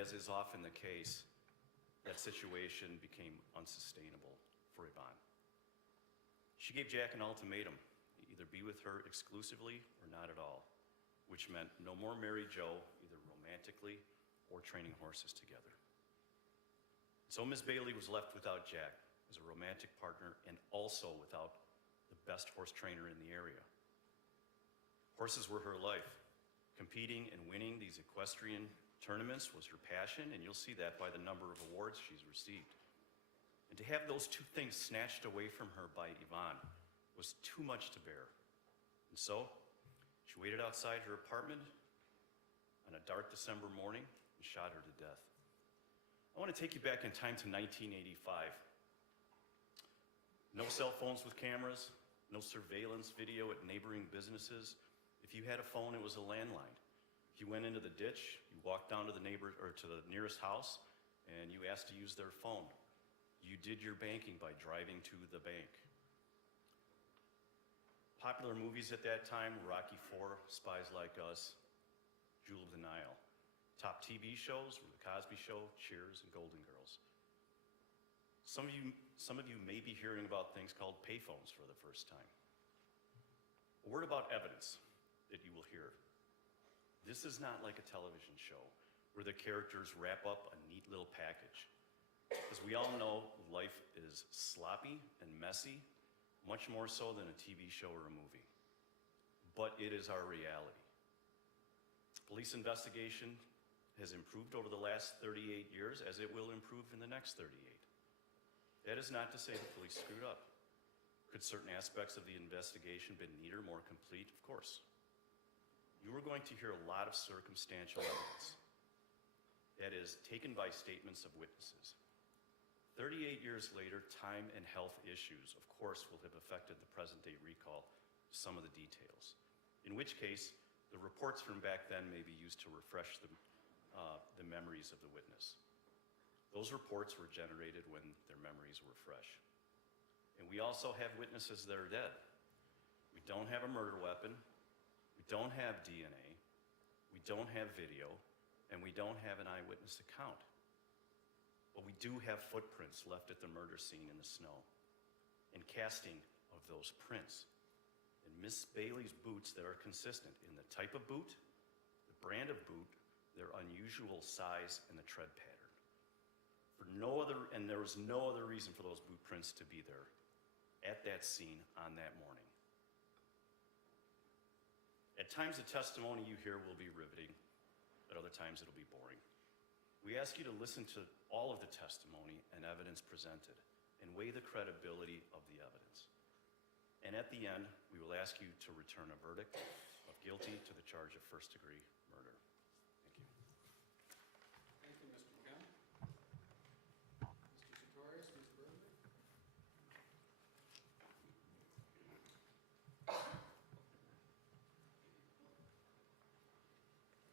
as is often the case, that situation became unsustainable for Yvonne. She gave Jack an ultimatum: either be with her exclusively or not at all, which meant no more Mary Jo, either romantically or training horses together. So Ms. Bailey was left without Jack as a romantic partner and also without the best horse trainer in the area. Horses were her life. Competing and winning these equestrian tournaments was her passion, and you'll see that by the number of awards she's received. And to have those two things snatched away from her by Yvonne was too much to bear. And so she waited outside her apartment on a dark December morning and shot her to death. I want to take you back in time to 1985. No cell phones with cameras, no surveillance video at neighboring businesses. If you had a phone, it was a landline. If you went into the ditch, you walked down to the nearest house, and you asked to use their phone. You did your banking by driving to the bank. Popular movies at that time were Rocky IV, Spies Like Us, Jewel of the Nile. Top TV shows were The Cosby Show, Cheers, and Golden Girls. Some of you may be hearing about things called payphones for the first time. A word about evidence that you will hear. This is not like a television show where the characters wrap up a neat little package. As we all know, life is sloppy and messy, much more so than a TV show or a movie. But it is our reality. Police investigation has improved over the last 38 years, as it will improve in the next 38. That is not to say the police screwed up. Could certain aspects of the investigation been neater, more complete? Of course. You are going to hear a lot of circumstantial evidence. That is, taken by statements of witnesses. 38 years later, time and health issues, of course, will have affected the present-day recall of some of the details. In which case, the reports from back then may be used to refresh the memories of the witness. Those reports were generated when their memories were fresh. And we also have witnesses that are dead. We don't have a murder weapon, we don't have DNA, we don't have video, and we don't have an eyewitness account. But we do have footprints left at the murder scene in the snow, and casting of those prints. And Miss Bailey's boots that are consistent in the type of boot, the brand of boot, their unusual size, and the tread pattern. And there was no other reason for those boot prints to be there at that scene on that morning. At times, the testimony you hear will be riveting. At other times, it'll be boring. We ask you to listen to all of the testimony and evidence presented and weigh the credibility of the evidence. And at the end, we will ask you to return a verdict of guilty to the charge of first-degree murder. Thank you. Thank you, Mr. Kemp. Mr. Sartorius, Ms. Burley.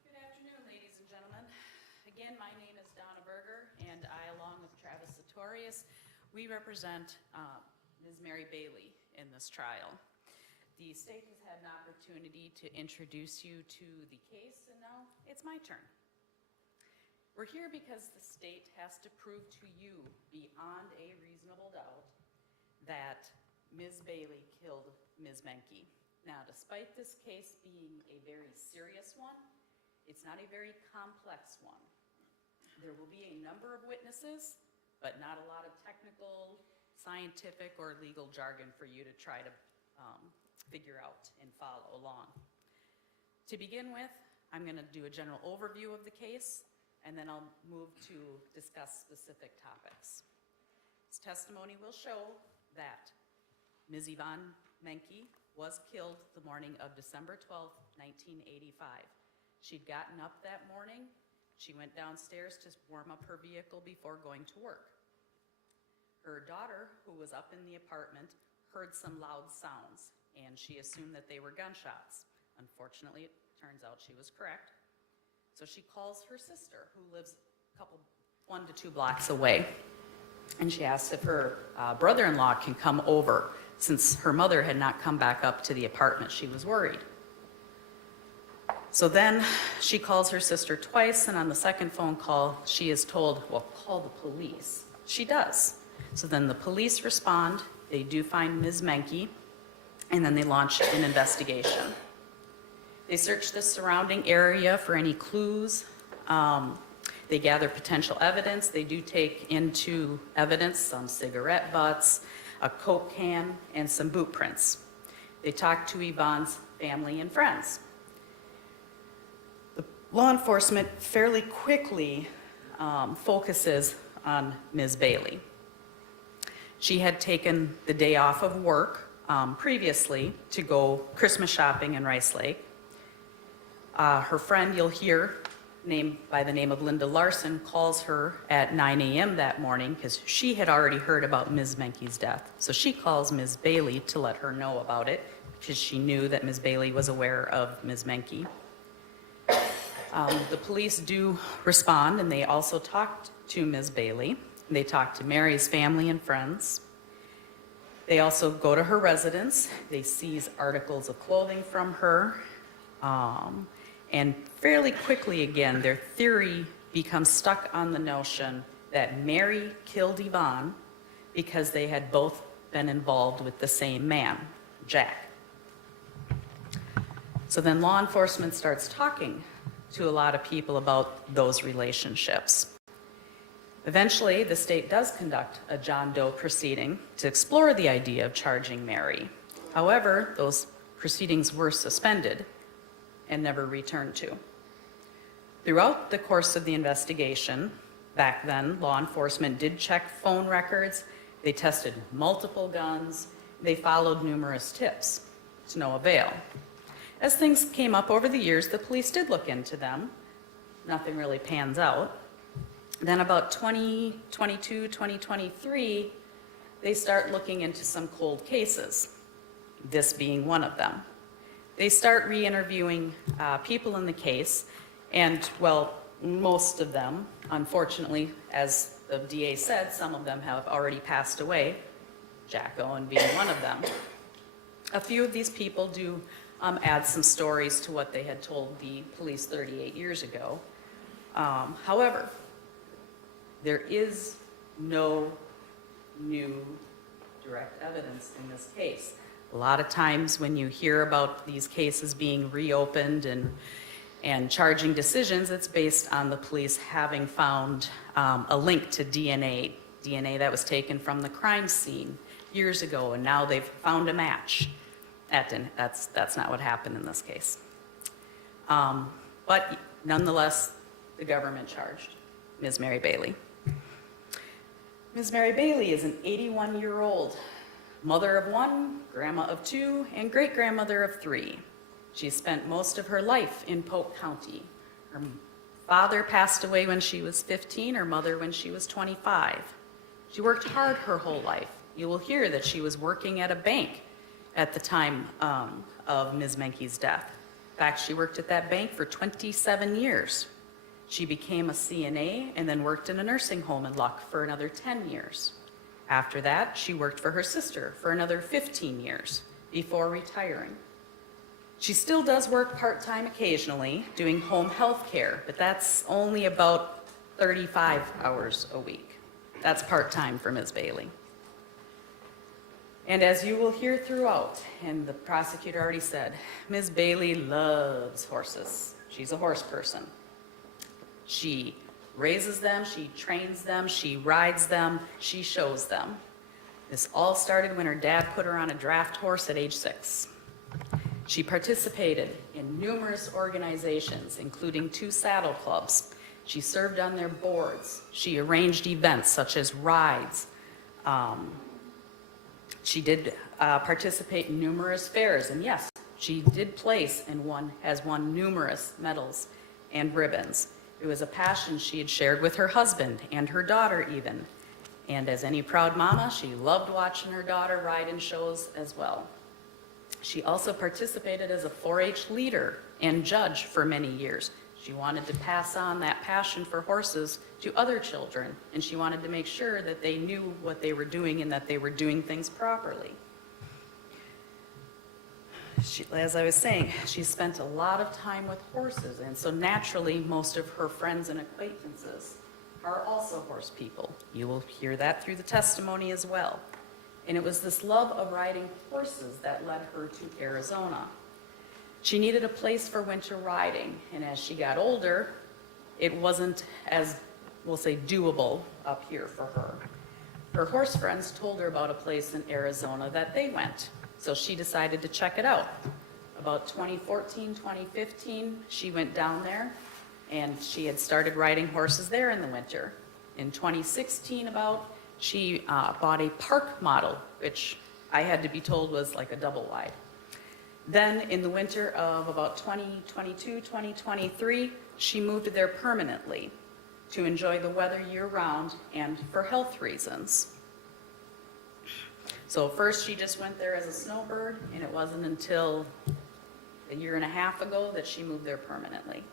Good afternoon, ladies and gentlemen. Again, my name is Donna Berger, and I, along with Travis Sartorius, we represent Ms. Mary Bailey in this trial. The state has had an opportunity to introduce you to the case, and now it's my turn. We're here because the state has to prove to you beyond a reasonable doubt that Ms. Bailey killed Ms. Menke. Now, despite this case being a very serious one, it's not a very complex one. There will be a number of witnesses, but not a lot of technical, scientific, or legal jargon for you to try to figure out and follow along. To begin with, I'm going to do a general overview of the case, and then I'll move to discuss specific topics. This testimony will show that Ms. Yvonne Menke was killed the morning of December 12, 1985. She'd gotten up that morning. She went downstairs to warm up her vehicle before going to work. Her daughter, who was up in the apartment, heard some loud sounds, and she assumed that they were gunshots. Unfortunately, it turns out she was correct. So she calls her sister, who lives 1 to 2 blocks away, and she asks if her brother-in-law can come over. Since her mother had not come back up to the apartment, she was worried. So then she calls her sister twice, and on the second phone call, she is told, well, call the police. She does. So then the police respond, they do find Ms. Menke, and then they launch an investigation. They search the surrounding area for any clues. They gather potential evidence. They do take into evidence some cigarette butts, a Coke can, and some boot prints. They talk to Yvonne's family and friends. The law enforcement fairly quickly focuses on Ms. Bailey. She had taken the day off of work previously to go Christmas shopping in Rice Lake. Her friend, you'll hear, named by the name of Linda Larson, calls her at 9 a.m. that morning because she had already heard about Ms. Menke's death. So she calls Ms. Bailey to let her know about it because she knew that Ms. Bailey was aware of Ms. Menke. The police do respond, and they also talked to Ms. Bailey. They talked to Mary's family and friends. They also go to her residence. They seize articles of clothing from her. And fairly quickly, again, their theory becomes stuck on the notion that Mary killed Yvonne because they had both been involved with the same man, Jack. So then law enforcement starts talking to a lot of people about those relationships. Eventually, the state does conduct a John Doe proceeding to explore the idea of charging Mary. However, those proceedings were suspended and never returned to. Throughout the course of the investigation, back then, law enforcement did check phone records, they tested multiple guns, they followed numerous tips, to no avail. As things came up over the years, the police did look into them. Nothing really pans out. Then about 2022, 2023, they start looking into some cold cases, this being one of them. They start re-interviewing people in the case, and, well, most of them, unfortunately, as the DA said, some of them have already passed away, Jack Owen being one of them. A few of these people do add some stories to what they had told the police 38 years ago. However, there is no new direct evidence in this case. A lot of times when you hear about these cases being reopened and charging decisions, it's based on the police having found a link to DNA that was taken from the crime scene years ago, and now they've found a match. That's not what happened in this case. But nonetheless, the government charged Ms. Mary Bailey. Ms. Mary Bailey is an 81-year-old mother of one, grandma of two, and great-grandmother of three. She spent most of her life in Polk County. Her father passed away when she was 15, her mother when she was 25. She worked hard her whole life. You will hear that she was working at a bank at the time of Ms. Menke's death. In fact, she worked at that bank for 27 years. She became a CNA and then worked in a nursing home in Luck for another 10 years. After that, she worked for her sister for another 15 years before retiring. She still does work part-time occasionally, doing home health care, but that's only about 35 hours a week. That's part-time for Ms. Bailey. And as you will hear throughout, and the prosecutor already said, Ms. Bailey loves horses. She's a horse person. She raises them, she trains them, she rides them, she shows them. This all started when her dad put her on a draft horse at age 6. She participated in numerous organizations, including 2 saddle clubs. She served on their boards. She arranged events such as rides. She did participate in numerous fairs, and yes, she did place and has won numerous medals and ribbons. It was a passion she had shared with her husband and her daughter even. And as any proud mama, she loved watching her daughter ride in shows as well. She also participated as a 4-H leader and judge for many years. She wanted to pass on that passion for horses to other children, and she wanted to make sure that they knew what they were doing and that they were doing things properly. as I was saying, she spent a lot of time with horses, and so naturally, most of her friends and acquaintances are also horse people. You will hear that through the testimony as well. And it was this love of riding horses that led her to Arizona. She needed a place for winter riding, and as she got older, it wasn't as, we'll say, doable up here for her. Her horse friends told her about a place in Arizona that they went, so she decided to check it out. About 2014, 2015, she went down there, and she had started riding horses there in the winter. In 2016 she bought a park model, which I had to be told was like a double wide. Then in the winter of about 2022, 2023, she moved there permanently to enjoy the weather year-round and for health reasons. So first she just went there as a snowbird, and it wasn't until a year and a half ago that she moved there permanently.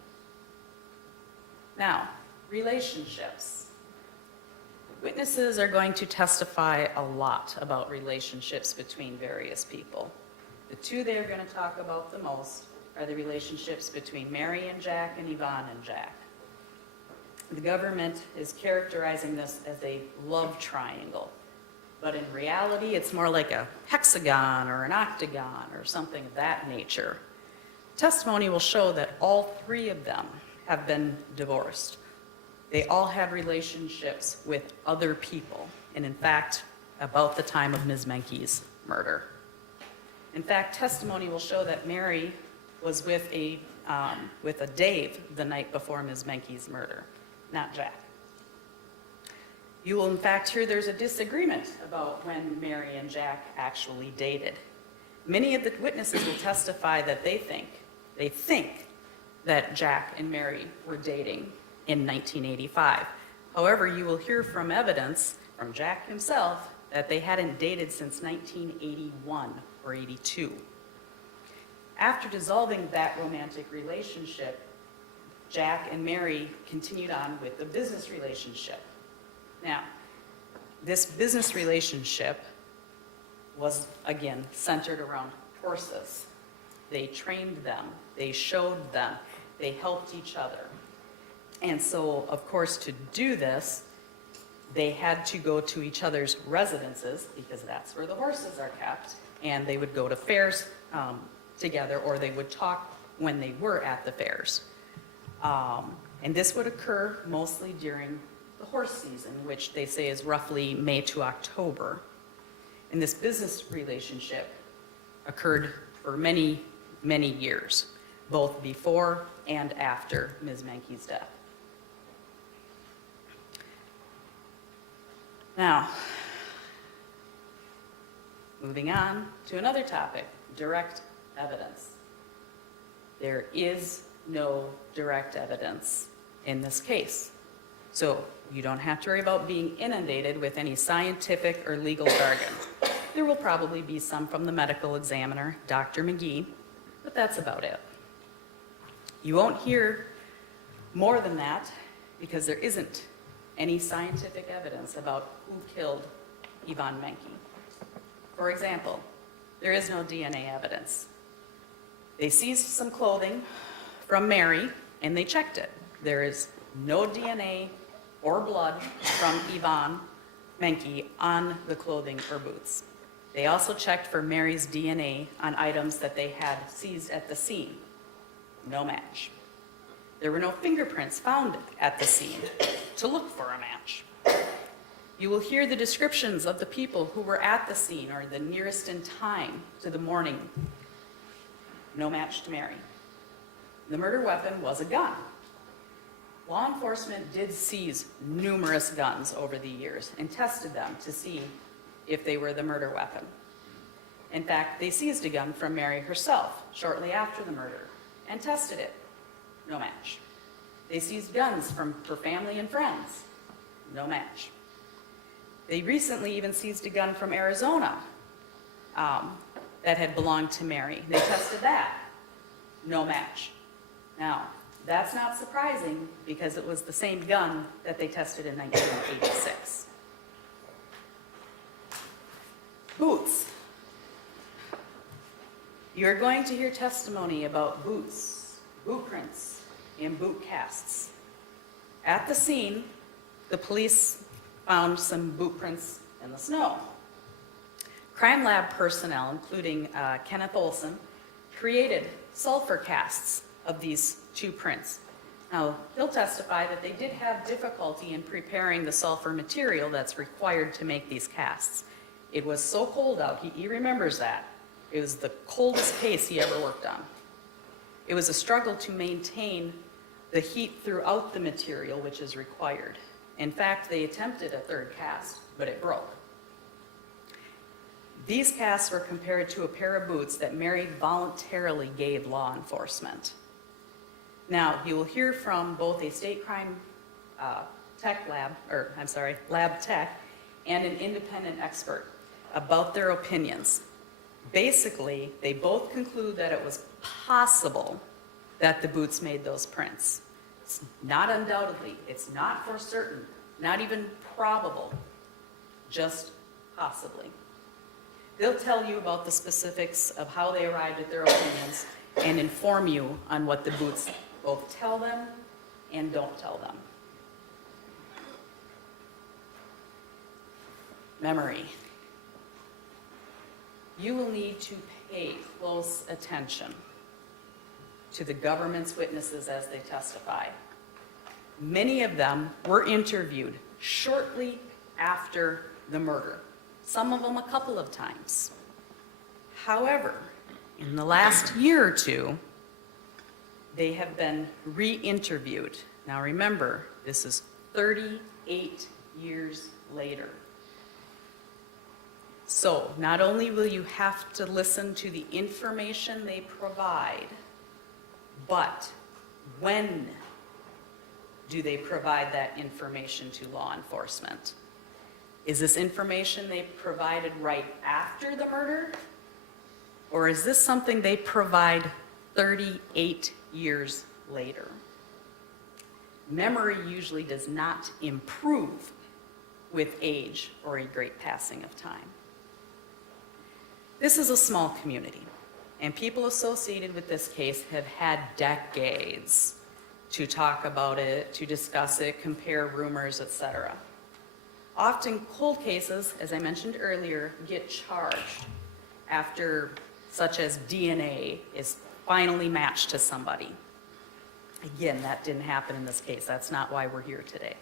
Now, relationships. Witnesses are going to testify a lot about relationships between various people. The two they're going to talk about the most are the relationships between Mary and Jack and Yvonne and Jack. The government is characterizing this as a love triangle, but in reality, it's more like a hexagon or an octagon or something of that nature. Testimony will show that all three of them have been divorced. They all had relationships with other people, and in fact, about the time of Ms. Menke's murder. In fact, testimony will show that Mary was with a Dave the night before Ms. Menke's murder, not Jack. You will in fact hear there's a disagreement about when Mary and Jack actually dated. Many of the witnesses will testify that they think that Jack and Mary were dating in 1985. However, you will hear from evidence from Jack himself that they hadn't dated since 1981 or 82. After dissolving that romantic relationship, Jack and Mary continued on with the business relationship. Now, this business relationship was, again, centered around horses. They trained them, they showed them, they helped each other. And so, of course, to do this, they had to go to each other's residences, because that's where the horses are kept, and they would go to fairs together, or they would talk when they were at the fairs. And this would occur mostly during the horse season, which they say is roughly May to October. And this business relationship occurred for many, many years, both before and after Ms. Menke's death. Now, moving on to another topic, direct evidence. There is no direct evidence in this case. So you don't have to worry about being inundated with any scientific or legal jargon. There will probably be some from the medical examiner, Dr. McGee, but that's about it. You won't hear more than that because there isn't any scientific evidence about who killed Yvonne Menke. For example, there is no DNA evidence. They seized some clothing from Mary and they checked it. There is no DNA or blood from Yvonne Menke on the clothing or boots. They also checked for Mary's DNA on items that they had seized at the scene. No match. There were no fingerprints found at the scene to look for a match. You will hear the descriptions of the people who were at the scene or the nearest in time to the morning. No match to Mary. The murder weapon was a gun. Law enforcement did seize numerous guns over the years and tested them to see if they were the murder weapon. In fact, they seized a gun from Mary herself shortly after the murder and tested it. No match. They seized guns from her family and friends. No match. They recently even seized a gun from Arizona that had belonged to Mary. They tested that. No match. Now, that's not surprising because it was the same gun that they tested in 1986. Boots. You're going to hear testimony about boots, boot prints, and boot casts. At the scene, the police found some boot prints in the snow. Crime lab personnel, including Kenneth Olson, created sulfur casts of these 2 prints. Now, he'll testify that they did have difficulty in preparing the sulfur material that's required to make these casts. It was so cold out, he remembers that. It was the coldest case he ever worked on. It was a struggle to maintain the heat throughout the material which is required. In fact, they attempted a 3rd cast, but it broke. These casts were compared to a pair of boots that Mary voluntarily gave law enforcement. Now, you will hear from both a state crime lab tech and an independent expert about their opinions. Basically, they both conclude that it was possible that the boots made those prints. It's not undoubtedly, it's not for certain, not even probable, just possibly. They'll tell you about the specifics of how they arrived at their opinions and inform you on what the boots both tell them and don't tell them. Memory. You will need to pay close attention to the government's witnesses as they testify. Many of them were interviewed shortly after the murder, some of them a couple of times. However, in the last year or 2, they have been re-interviewed. Now remember, this is 38 years later. So, not only will you have to listen to the information they provide, but when do they provide that information to law enforcement? Is this information they provided right after the murder? Or is this something they provide 38 years later? Memory usually does not improve with age or a great passing of time. This is a small community, and people associated with this case have had decades to talk about it, to discuss it, compare rumors, etc. Often cold cases, as I mentioned earlier, get charged after such as DNA is finally matched to somebody. Again, that didn't happen in this case. That's not why we're here today.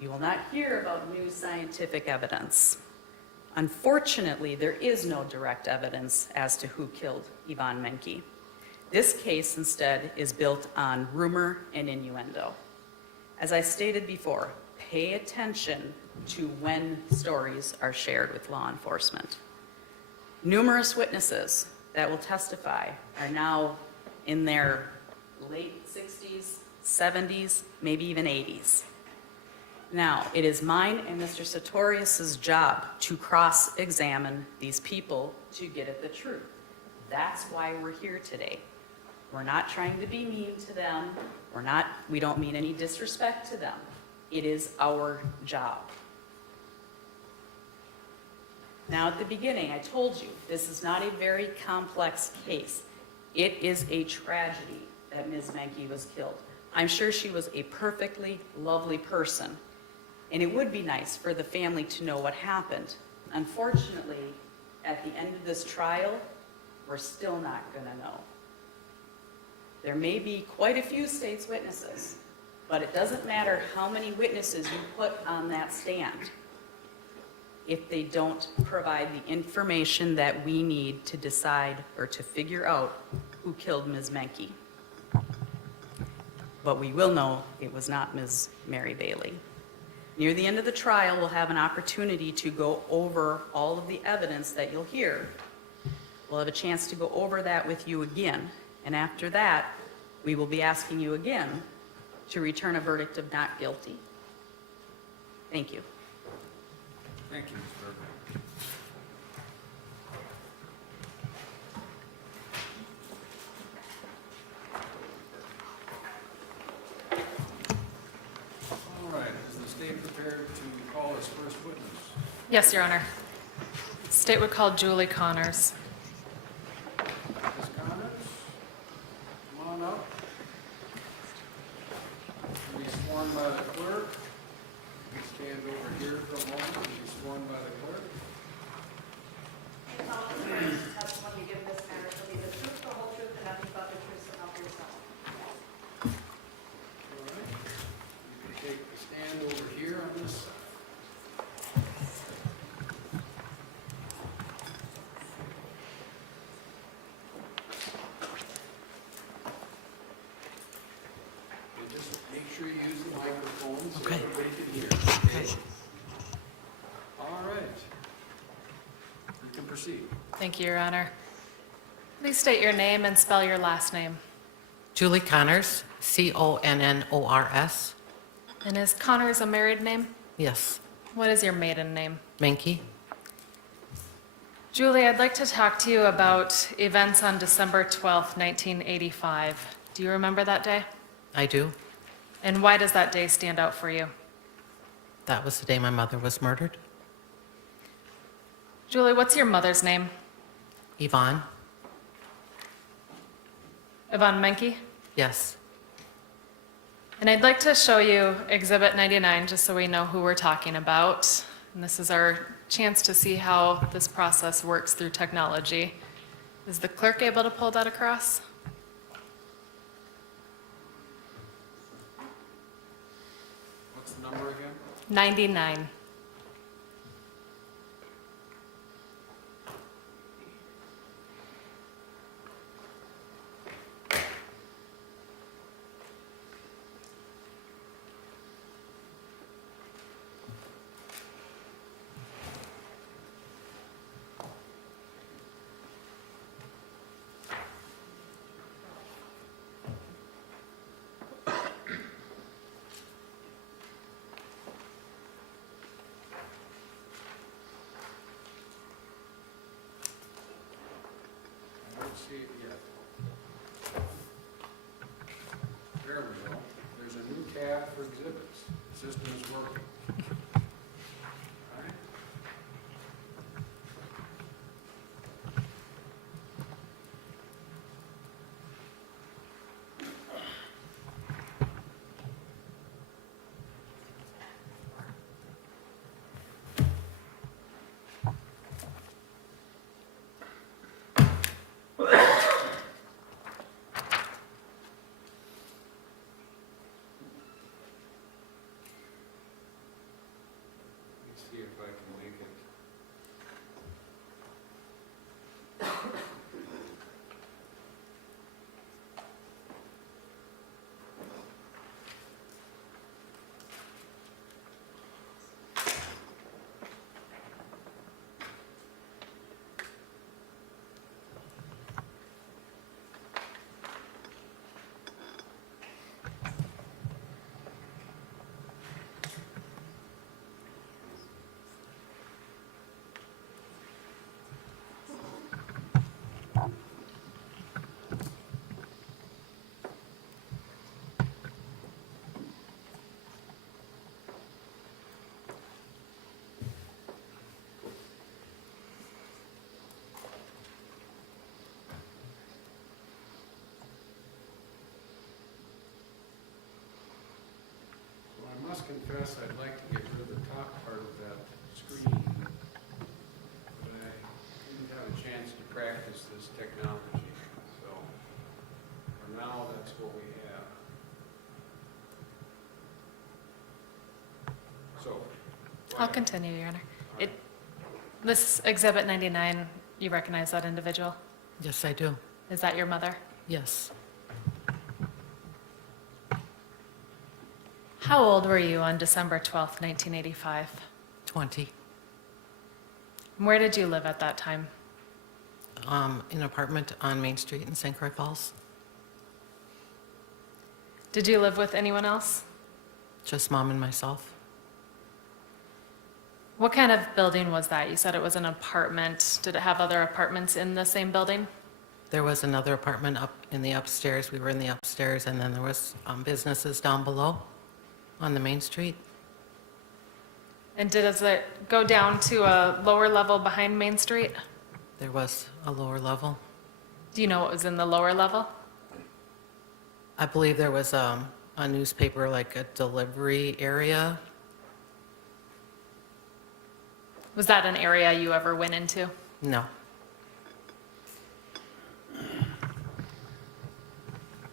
You will not hear about new scientific evidence. Unfortunately, there is no direct evidence as to who killed Yvonne Menke. This case, instead, is built on rumor and innuendo. As I stated before, pay attention to when stories are shared with law enforcement. Numerous witnesses that will testify are now in their late 60s, 70s, maybe even 80s. Now, it is mine and Mr. Sartorius's job to cross-examine these people to get at the truth. That's why we're here today. We're not trying to be mean to them. We don't mean any disrespect to them. It is our job. Now, at the beginning, I told you, this is not a very complex case. It is a tragedy that Ms. Menke was killed. I'm sure she was a perfectly lovely person, and it would be nice for the family to know what happened. Unfortunately, at the end of this trial, we're still not going to know. There may be quite a few state's witnesses, but it doesn't matter how many witnesses you put on that stand if they don't provide the information that we need to decide or to figure out who killed Ms. Menke. But we will know it was not Ms. Mary Bailey. Near the end of the trial, we'll have an opportunity to go over all of the evidence that you'll hear. We'll have a chance to go over that with you again. And after that, we will be asking you again to return a verdict of not guilty. Thank you. Thank you, Ms. Berger. All right, is the state prepared to call its first witness? Yes, Your Honor. State would call Julie Connors. sworn by the clerk. Stand over here for a moment and be sworn by the clerk. Testimony you give this matter shall be the truth, the whole truth, and nothing but the truth, so help yourself. All right. You can take the stand over here on this side. And just make sure you use the microphone so Okay. everybody can hear. Okay. All right. You can proceed. Thank you, Your Honor. Please state your name and spell your last name. Julie Connors, Connors. And is Connors a married name? Yes. What is your maiden name? Menke? Julie, I'd like to talk to you about events on December 12th, 1985. Do you remember that day? I do. And why does that day stand out for you? That was the day my mother was murdered. Julie, what's your mother's name? Yvonne? Yvonne Menke? Yes. And I'd like to show you Exhibit 99, just so we know who we're talking about. And this is our chance to see how this process works through technology. Is the clerk able to pull that across? What's the number again? 99. I don't see it yet. There we go. There's a new tab for exhibits. System is working. All right. Let me see if I can make it. Well, I must confess, I'd like to get rid of the top part of that screen, but I didn't have a chance to practice this technology, so for now, that's what we have. So. go I'll ahead. continue, Your Honor. All right. This Exhibit 99, you recognize that individual? Yes, I do. Is that your mother? Yes. How old were you on December 12th, 1985? 20. And where did you live at that time? In an apartment on Main Street in St. Croix Falls. Did you live with anyone else? Just mom and myself. What kind of building was that? You said it was an apartment. Did it have other apartments in the same building? There was another apartment up in the upstairs. We were in the upstairs, and then there was businesses down below on the Main Street. And does it go down to a lower level behind Main Street? There was a lower level. Do you know what was in the lower level? I believe there was a a newspaper, like a delivery area. Was that an area you ever went into? No.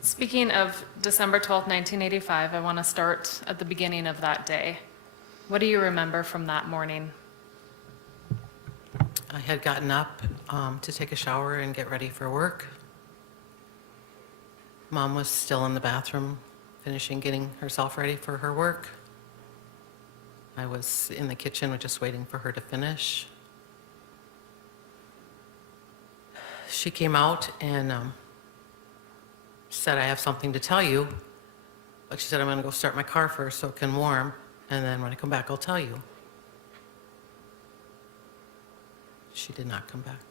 Speaking of December 12th, 1985, I want to start at the beginning of that day. What do you remember from that morning? I had gotten up to take a shower and get ready for work. Mom was still in the bathroom, finishing getting herself ready for her work. I was in the kitchen just waiting for her to finish. She came out and said, I have something to tell you. But she said, I'm going to go start my car first so it can warm, and then when I come back, I'll tell you. She did not come back.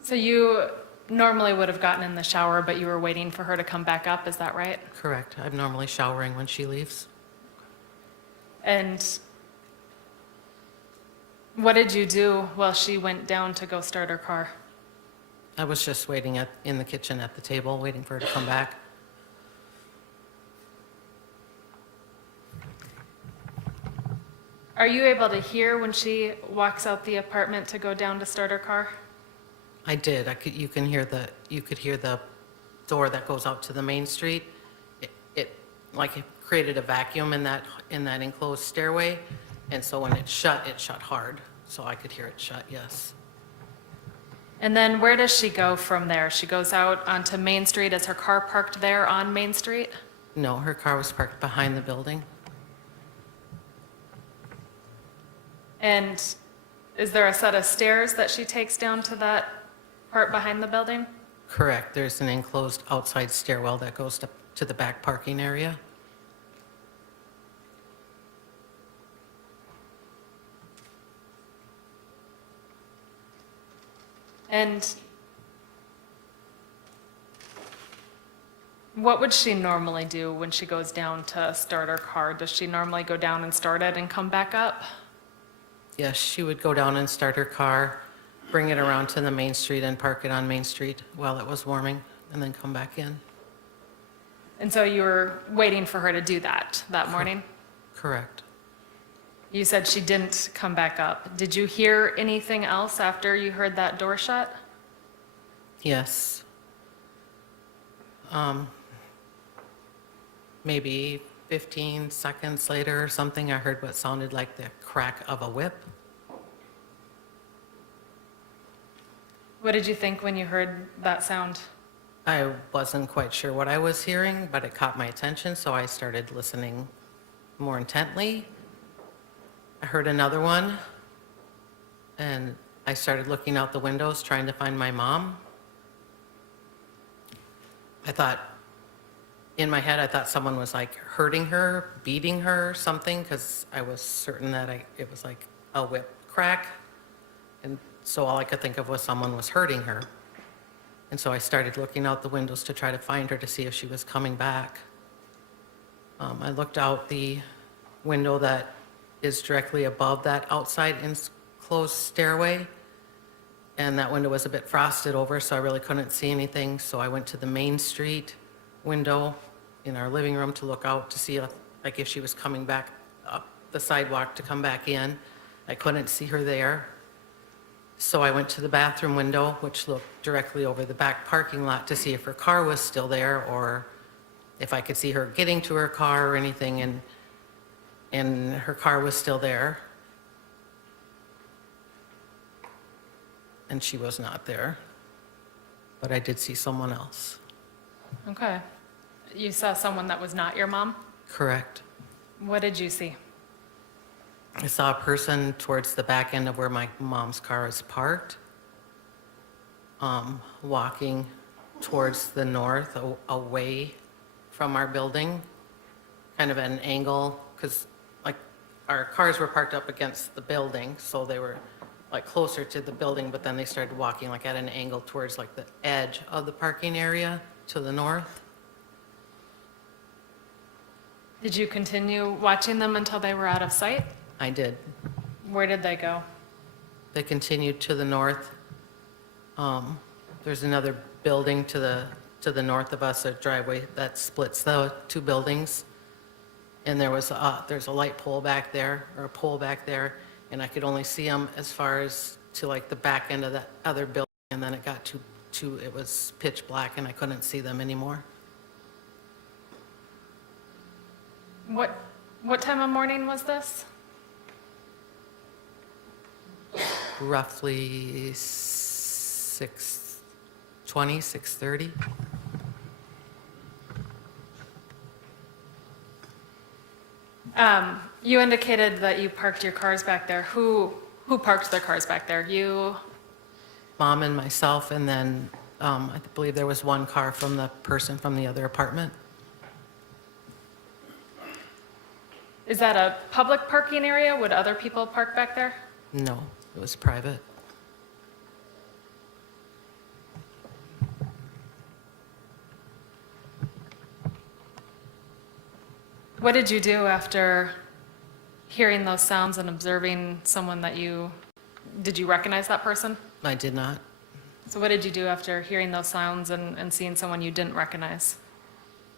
So you normally would have gotten in the shower, but you were waiting for her to come back up, is that right? Correct. I'm normally showering when she leaves. And what did you do while she went down to go start her car? I was just waiting in the kitchen at the table, waiting for her to come back. Are you able to hear when she walks out the apartment to go down to start her car? I did. You could hear the door that goes out to the main street. It created a vacuum in that enclosed stairway, and so when it shut hard. So I could hear it shut, yes. And then where does she go from there? She goes out onto Main Street. Is her car parked there on Main Street? No, her car was parked behind the building. And is there a set of stairs that she takes down to that part behind the building? Correct. There's an enclosed outside stairwell that goes to the back parking area. And what would she normally do when she goes down to start her car? Does she normally go down and start it and come back up? Yes, she would go down and start her car, bring it around to the main street and park it on Main Street while it was warming, and then come back in. And so you were waiting for her to do that morning? Correct. You said she didn't come back up. Did you hear anything else after you heard that door shut? Yes. Maybe 15 seconds later or something, I heard what sounded like the crack of a whip. What did you think when you heard that sound? I wasn't quite sure what I was hearing, but it caught my attention, so I started listening more intently. I heard another one, and I started looking out the windows trying to find my mom. In my head, I thought someone was like hurting her, beating her, something, because I was certain that it was like a whip crack. And so all I could think of was someone was hurting her. And so I started looking out the windows to try to find her to see if she was coming back. I looked out the window that is directly above that outside enclosed stairway, and that window was a bit frosted over, so I really couldn't see anything. So I went to the Main Street window in our living room to look out to see if she was coming back up the sidewalk to come back in. I couldn't see her there. So I went to the bathroom window, which looked directly over the back parking lot, to see if her car was still there or if I could see her getting to her car or anything, and her car was still there. And she was not there. But I did see someone else. Okay. You saw someone that was not your mom? Correct. What did you see? I saw a person towards the back end of where my mom's car is parked, walking towards the north, away from our building, kind of at an angle, because our cars were parked up against the building, so they were closer to the building, but then they started walking at an angle towards the edge of the parking area to the north. Did you continue watching them until they were out of sight? I did. Where did they go? They continued to the north. There's another building to to the north of us, a driveway that splits the two buildings. And there's a light pole back there, or a pole back there, and I could only see them as far as to like the back end of that other building, and then it got it was pitch black and I couldn't see them anymore. What time of morning was this? Roughly 6:20, 6:30. You indicated that you parked your cars back there. Who parked their cars back there? You? Mom and myself, and then I believe there was one car from the person from the other apartment. Is that a public parking area? Would other people park back there? No, it was private. What did you do after hearing those sounds and observing someone did you recognize that person? I did not. So what did you do after hearing those sounds and seeing someone you didn't recognize?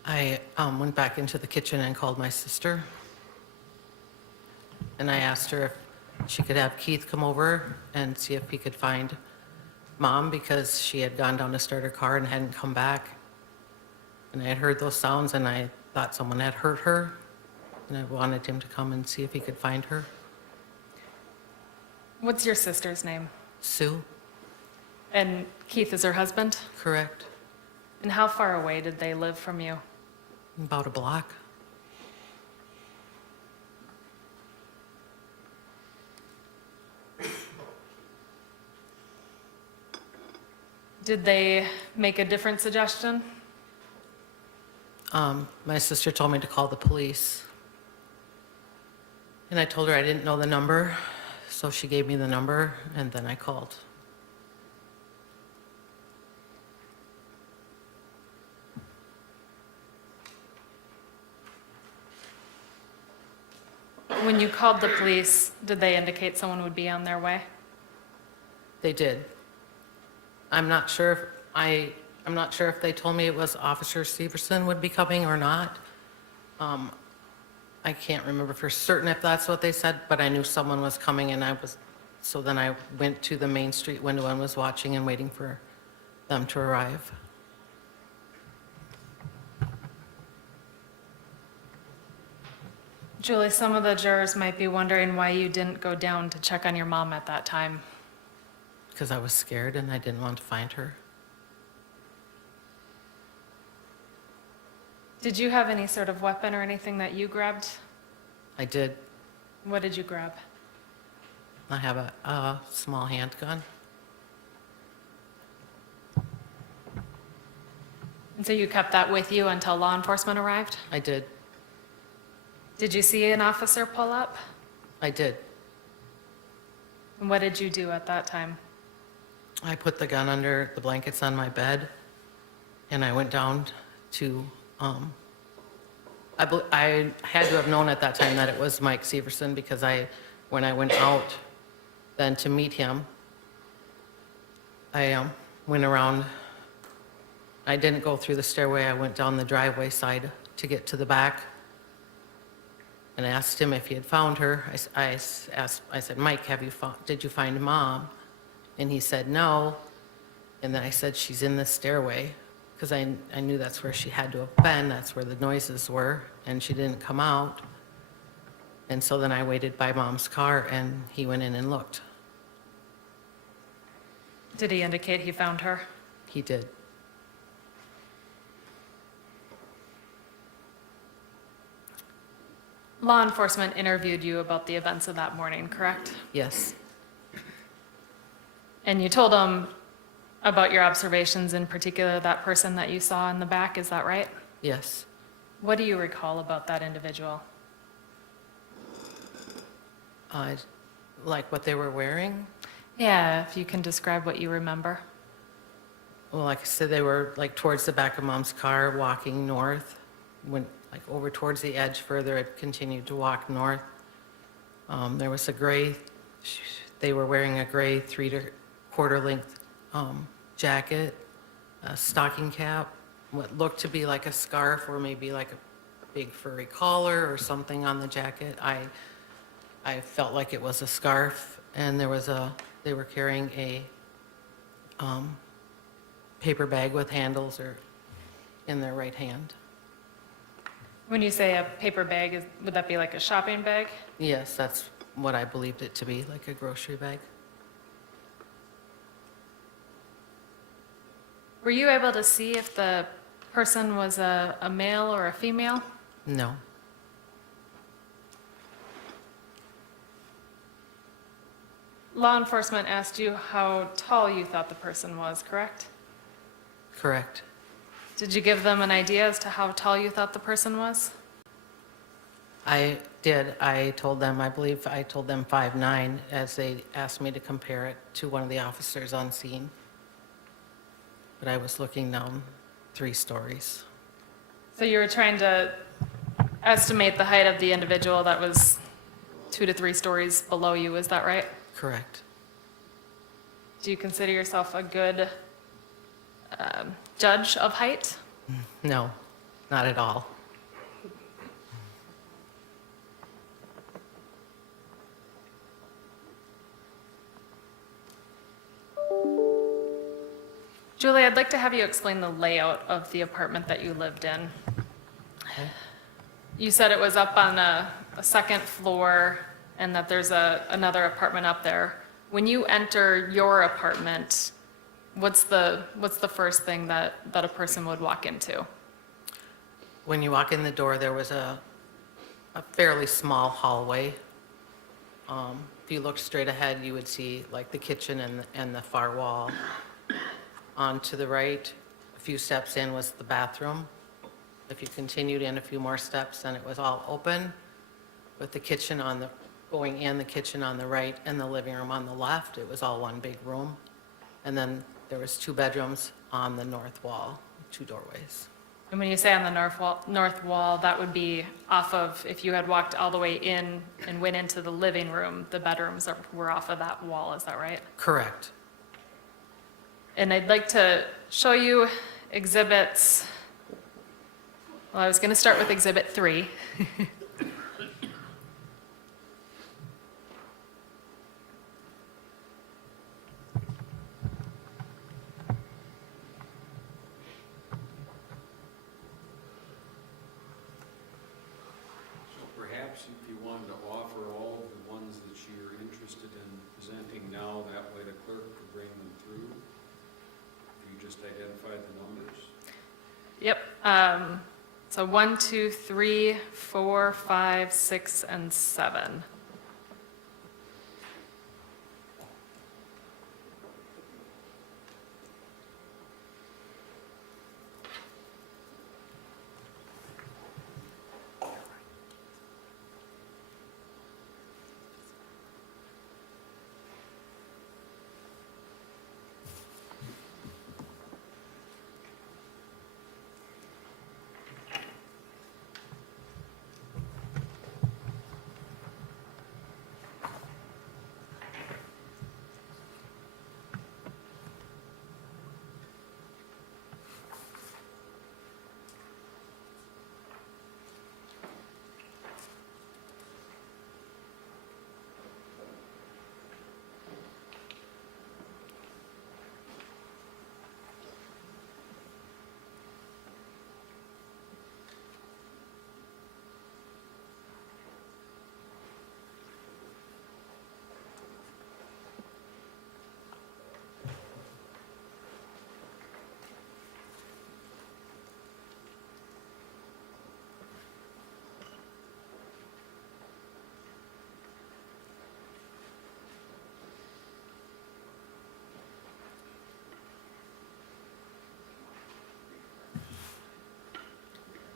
I went back into the kitchen and called my sister. And I asked her if she could have Keith come over and see if he could find Mom, because she had gone down to start her car and hadn't come back. And I had heard those sounds and I thought someone had hurt her. And I wanted him to come and see if he could find her. What's your sister's name? Sue, And Keith is her husband? correct? And how far away did they live from you? About a block. Did they make a different suggestion? My sister told me to call the police. And I told her I didn't know the number, so she gave me the number, and then I called. When you called the police, did they indicate someone would be on their way? They did. I'm not sure if they told me it was Officer Severson would be coming or not. I can't remember for certain if that's what they said, but I knew someone was coming, and so then I went to the Main Street window and was watching and waiting for them to arrive. Julie, some of the jurors might be wondering why you didn't go down to check on your mom at that time. Because I was scared and I didn't want to find her. Did you have any sort of weapon or anything that you grabbed? I did. What did you grab? I have a small handgun. And so you kept that with you until law enforcement arrived? I did. Did you see an officer pull up? I did. And what did you do at that time? I put the gun under the blankets on my bed, and I went down to, I had to have known at that time that it was Mike Severson, because when I went out then to meet him, I went around, I didn't go through the stairway, I went down the driveway side to get to the back, and I asked him if he had found her. I said, Mike, did you find Mom? And he said, no. And then I said, she's in the stairway, because I knew that's where she had to have been. That's where the noises were, and she didn't come out. And so then I waited by Mom's car, and he went in and looked. Did he indicate he found her? He did. Law enforcement interviewed you about the events of that morning, correct? Yes. And you told them about your observations, in particular that person that you saw in the back, is that right? Yes. What do you recall about that individual? Like what they were wearing? Yeah, if you can describe what you remember. Well, like I said, they were like towards the back of Mom's car, walking north. Went like over towards the edge further, it continued to walk north. There was they were wearing a gray 3/4 length jacket, a stocking cap, what looked to be like a scarf or maybe like a big furry collar or something on the jacket. I felt like it was a scarf, and they were carrying a paper bag with handles or in their right hand. When you say a paper bag, would that be like a shopping bag? Yes, that's what I believed it to be, like a grocery bag. Were you able to see if the person was a male or a female? No, Law enforcement asked you how tall you thought the person was, correct? correct. Did you give them an idea as to how tall you thought the person was? I did. I told them, I believe I told them 5'9", as they asked me to compare it to one of the officers on scene. But I was looking down 3 stories. So you were trying to estimate the height of the individual that was 2 to 3 stories below you, is that right? Correct. Do you consider yourself a good judge of height? No, not at all. Julie, I'd like to have you explain the layout of the apartment that you lived in. You said it was up on a second floor and that there's another apartment up there. When you enter your apartment, what's the first thing that a person would walk into? When you walk in the door, there was a fairly small hallway. If you looked straight ahead, you would see like the kitchen and the far wall. On to the right, a few steps in was the bathroom. If you continued in a few more steps, then it was all open with the kitchen going in the kitchen on the right and the living room on the left. It was all one big room. And then there was 2 bedrooms on the north wall, 2 doorways. And when you say on the north wall, that would be off of, if you had walked all the way in and went into the living room, the bedrooms were off of that wall, is that right? Correct. And I'd like to show you exhibits. Well, I was going to start with exhibit 3. So perhaps if you wanted to offer all of the ones that you're interested in presenting now, that way the clerk could bring them through. You just identified the numbers. Yep. So 1, 2, 3, 4, 5, 6, and 7.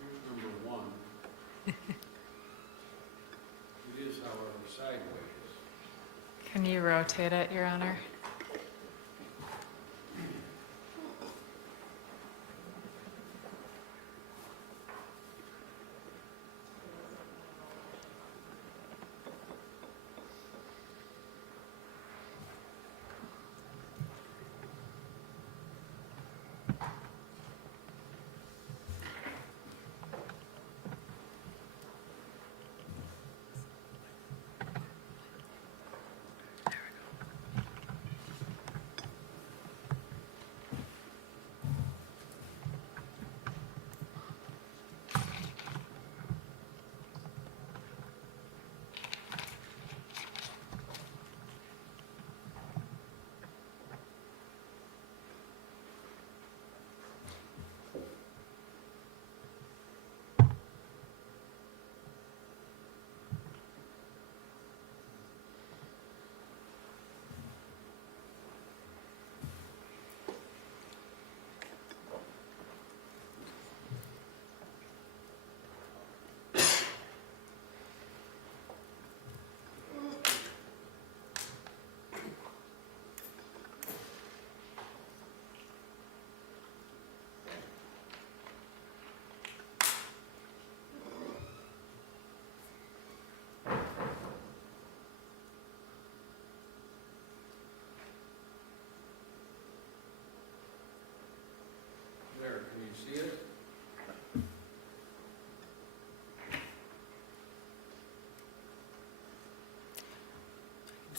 Here's number 1. It is, however, sideways. Can you rotate it, Your Honor?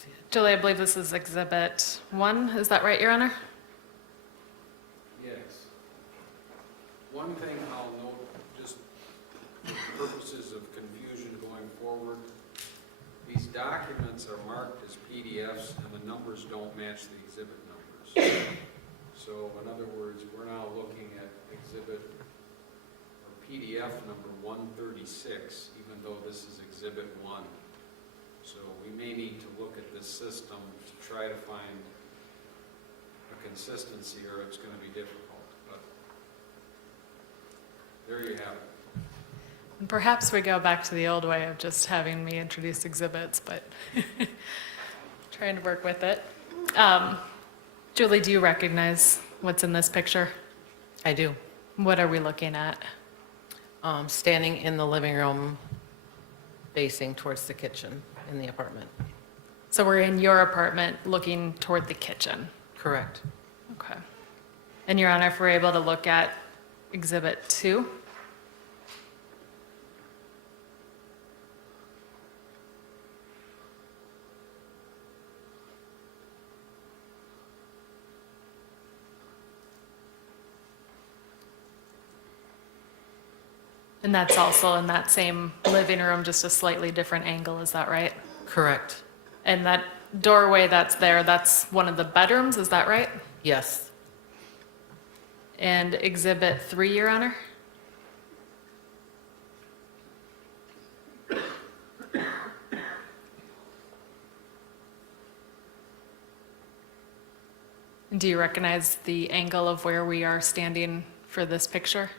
see it. Julie, I believe this is Exhibit 1. Is that right, Your Honor? Yes. One thing I'll note, just for purposes of confusion going forward, these documents are marked as PDFs and the numbers don't match the exhibit numbers. So in other words, we're now looking at exhibit or PDF number 136, even though this is exhibit 1. So we may need to look at this system to try to find a consistency, or it's going to be difficult. But there you have it. And perhaps we go back to the old way of just having me introduce exhibits, but trying to work with it. Julie, do you recognize what's in this picture? I do. What are we looking at? Standing in the living room, facing towards the kitchen in the apartment. So we're in your apartment looking toward the kitchen. Correct. Okay. And Your Honor, if we're able to look at Exhibit 2. And that's also in that same living room, just a slightly different angle, is that right? Correct. And that doorway that's there, that's one of the bedrooms, is that right? Yes. And Exhibit 3, Your Honor? And do you recognize the angle of where we are standing for this picture?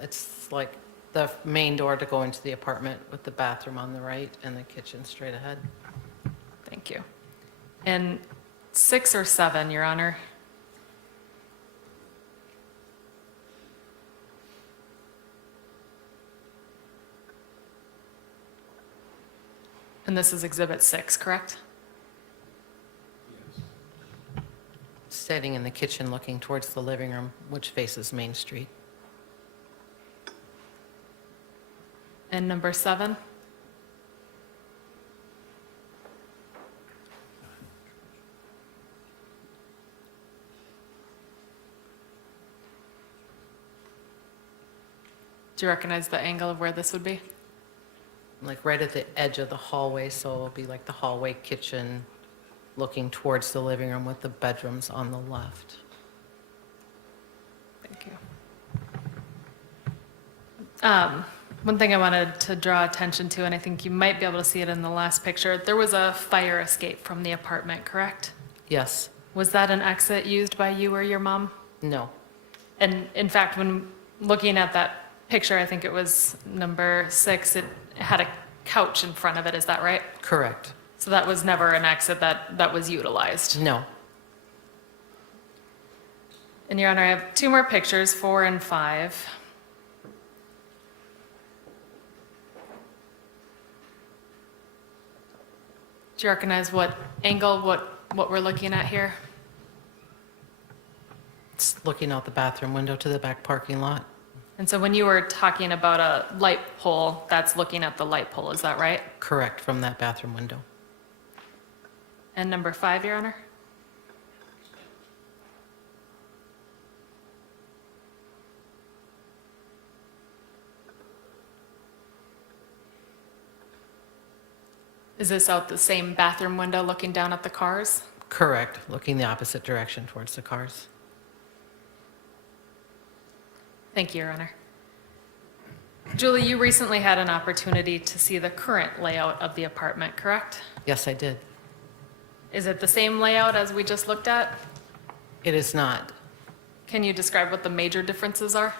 It's like the main door to go into the apartment with the bathroom on the right and the kitchen straight ahead. Thank you. And 6 or 7, Your Honor? And this is Exhibit 6, correct? Yes. Standing in the kitchen looking towards the living room, which faces Main Street. And number 7? Do you recognize the angle of where this would be? Like right at the edge of the hallway, so it'll be like the hallway kitchen looking towards the living room with the bedrooms on the left. Thank you. One thing I wanted to draw attention to, and I think you might be able to see it in the last picture, there was a fire escape from the apartment, correct? Yes. Was that an exit used by you or your mom? No. And in fact, when looking at that picture, I think it was number 6, it had a couch in front of it, is that right? Correct. So that was never an exit that was utilized. No. And Your Honor, I have 2 more pictures, 4 and 5. Do you recognize what angle, what we're looking at here? It's looking out the bathroom window to the back parking lot. And so when you were talking about a light pole, that's looking at the light pole, is that right? Correct, from that bathroom window. And number 5, Your Honor? Is this out the same bathroom window looking down at the cars? Correct, looking the opposite direction towards the cars. Thank you, Your Honor. Julie, you recently had an opportunity to see the current layout of the apartment, correct? Yes, I did. Is it the same layout as we just looked at? It is not. Can you describe what the major differences are?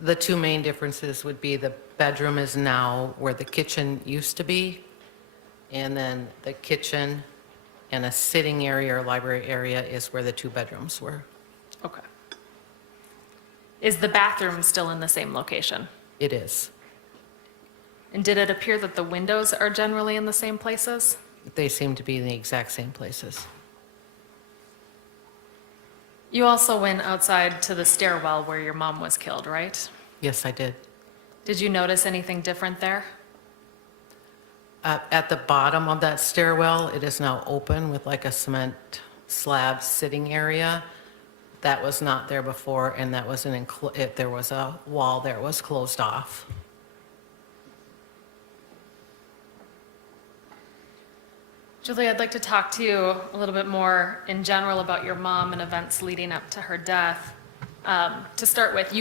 The 2 main differences would be the bedroom is now where the kitchen used to be, and then the kitchen and a sitting area or library area is where the 2 bedrooms were. Okay. Is the bathroom still in the same location? It is. And did it appear that the windows are generally in the same places? They seem to be in the exact same places. You also went outside to the stairwell where your mom was killed, right? Yes, I did. Did you notice anything different there? At the bottom of that stairwell, it is now open with like a cement slab sitting area. That was not there before, and that was there was a wall there, it was closed off. Julie, I'd like to talk to you a little bit more in general about your mom and events leading up to her death. To start with,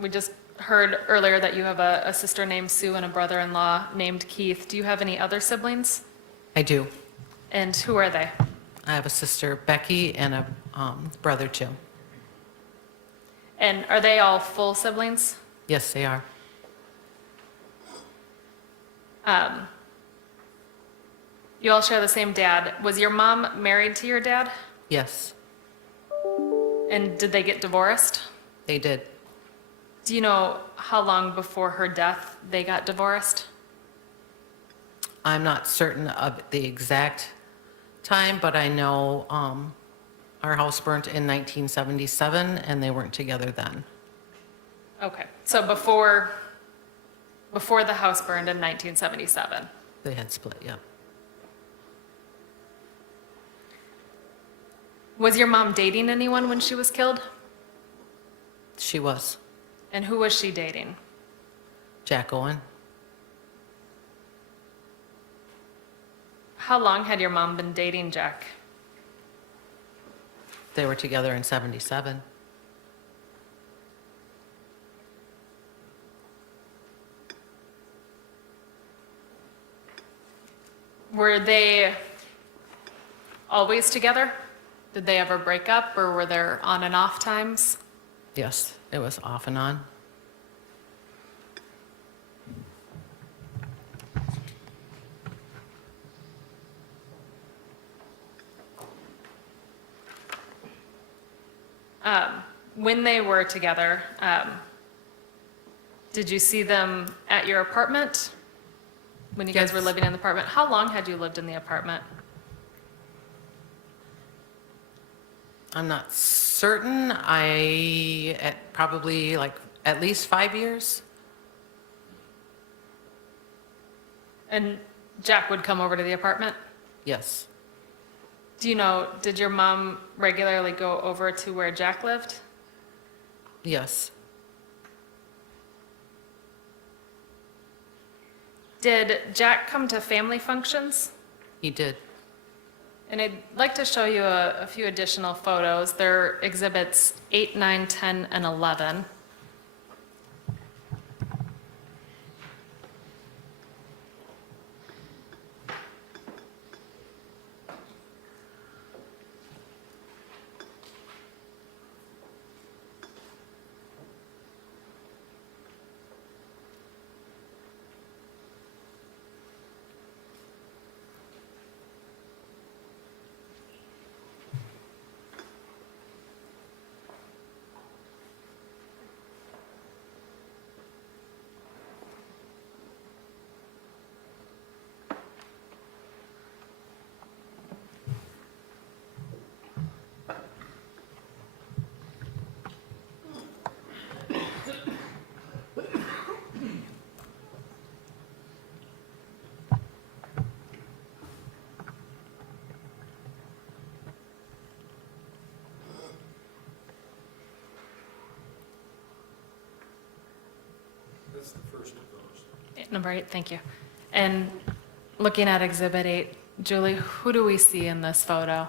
we just heard earlier that you have a sister named Sue and a brother-in-law named Keith. Do you have any other siblings? I do. And who are they? I have a sister, Becky, and a brother, Jim. And are they all full siblings? Yes, they are. You all share the same dad. Was your mom married to your dad? Yes, And did they get divorced? they did. Do you know how long before her death they got divorced? I'm not certain of the exact time, but I know our house burnt in 1977, and they weren't together then. Okay, so before the house burned in 1977. They had split, yeah. Was your mom dating anyone when she was killed? She was. And who was she dating? Jack Owen. How long had your mom been dating Jack? They were together in 77. Were they always together? Did they ever break up, or were there on and off times? Yes, it was off and on. When they were together, did you see them at your apartment? When you guys were Yes. living in the apartment? How long had you lived in the apartment? I'm not certain. Probably like at least 5 years. And Jack would come over to the apartment? Yes, Do you know, did your mom regularly go over to where Jack lived? yes, Did Jack come to family functions? he did. And I'd like to show you a few additional photos. They're exhibits 8, 9, 10, and 11. That's the first of those. Number 8, thank you. And looking at exhibit 8, Julie, who do we see in this photo?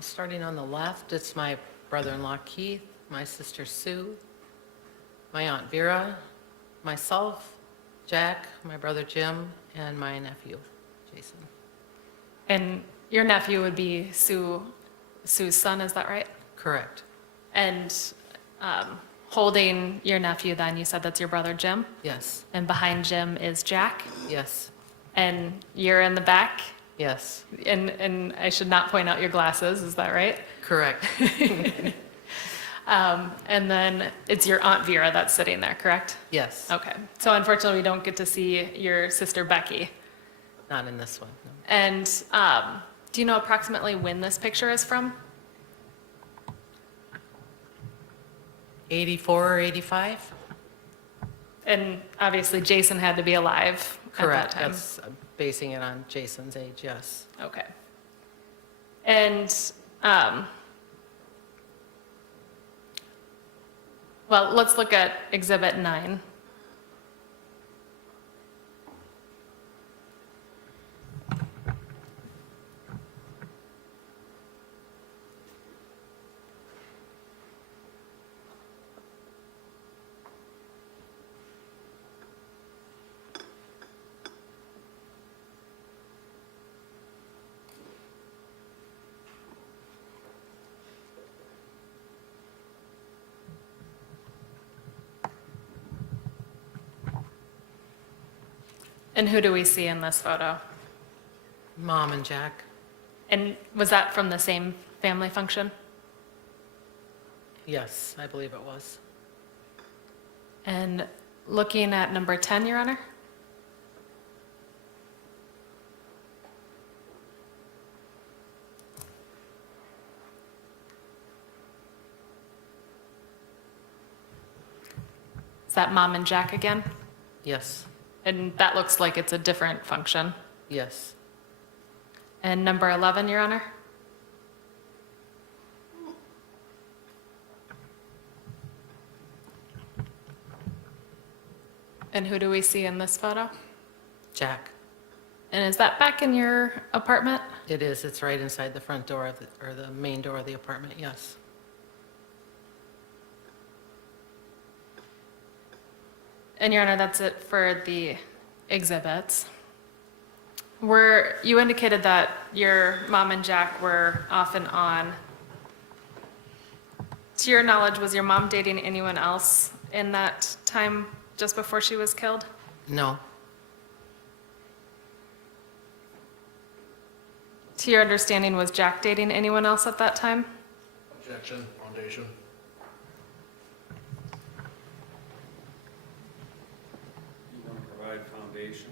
Starting on the left, it's my brother-in-law Keith, my sister Sue, my aunt Vera, myself, Jack, my brother Jim, and my nephew, Jason. And your nephew would be Sue's son, is that right? Correct. And holding your nephew then, you said that's your brother Jim? Yes, And behind Jim is Jack? yes, And you're in the back? yes, And I should not point out your glasses, is that right? correct. And then it's your Aunt Vera that's sitting there, correct? Yes, Okay. So unfortunately, we don't get to see your sister Becky. not in this one, no. And do you know approximately when this picture is from? 84 or 85? And obviously Jason had to be alive at that Correct, time. that's I'm basing it on Jason's age, yes. Okay. And, well, let's look at Exhibit 9. And who do we see in this photo? Mom and Jack, And was that from the same family function? yes, I believe it was. And looking at number 10, Your Honor? Is that Mom and Jack again? Yes, And that looks like it's a different function. yes, And number 11, Your Honor? And who do we see in this photo? Jack. And is that back in your apartment? It is, it's right inside the front door of or the main door of the apartment, yes. And Your Honor, that's it for the exhibits. You indicated that your mom and Jack were off and on. To your knowledge, was your mom dating anyone else in that time just before she was killed? No, To your understanding, was Jack dating anyone else at that time? Objection, foundation. You want to provide foundation?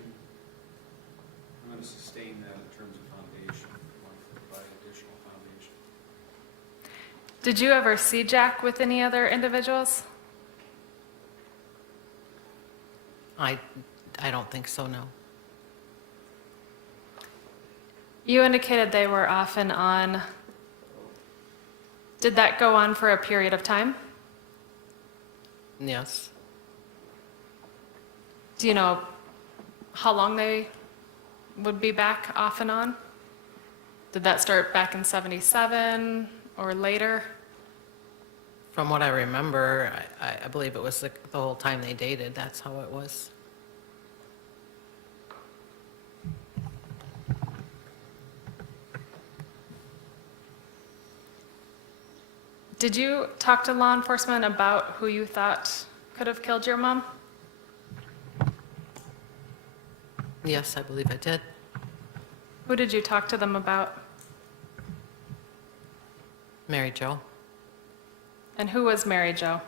I'm going to sustain that in terms of foundation. You want to provide additional foundation? Did you ever see Jack with any other individuals? I don't think so, no. You indicated they were off and on. Did that go on for a period of time? Yes, Do you know how long they would be back off and on? Did that start back in 77 or later? from what I remember, I believe it was the whole time they dated, that's how it was. Did you talk to law enforcement about who you thought could have killed your mom? Yes, I believe I did. Who did you talk to them about? Mary Jo, And who was Mary Jo?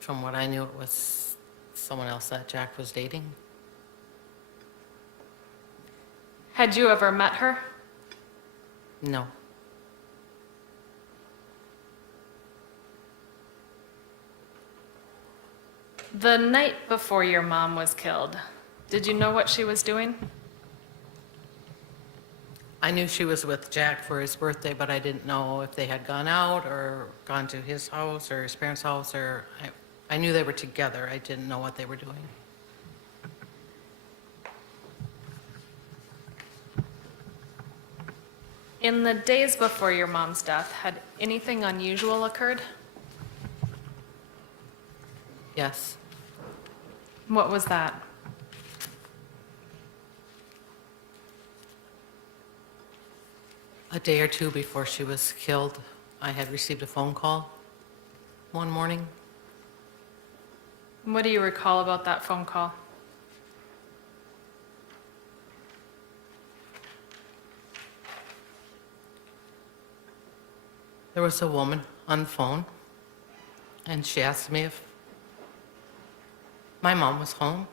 from what I knew, it was someone else that Jack was dating. Had you ever met her? No, The night before your mom was killed, did you know what she was doing? I knew she was with Jack for his birthday, but I didn't know if they had gone out or gone to his house or his parents' house, or I knew they were together. I didn't know what they were doing. In the days before your mom's death, had anything unusual occurred? Yes, What was that? a day or two before she was killed, I had received a phone call one morning. What do you recall about that phone call? There was a woman on the phone, and she asked me if my mom was home.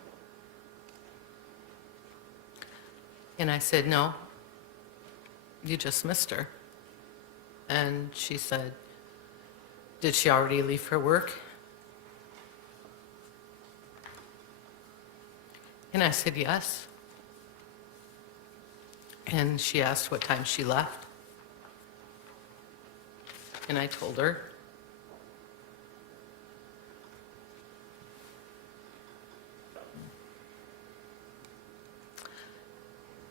And I said, no, you just missed her. And she said, did she already leave for work? And I said, yes. And she asked what time she left. And I told her.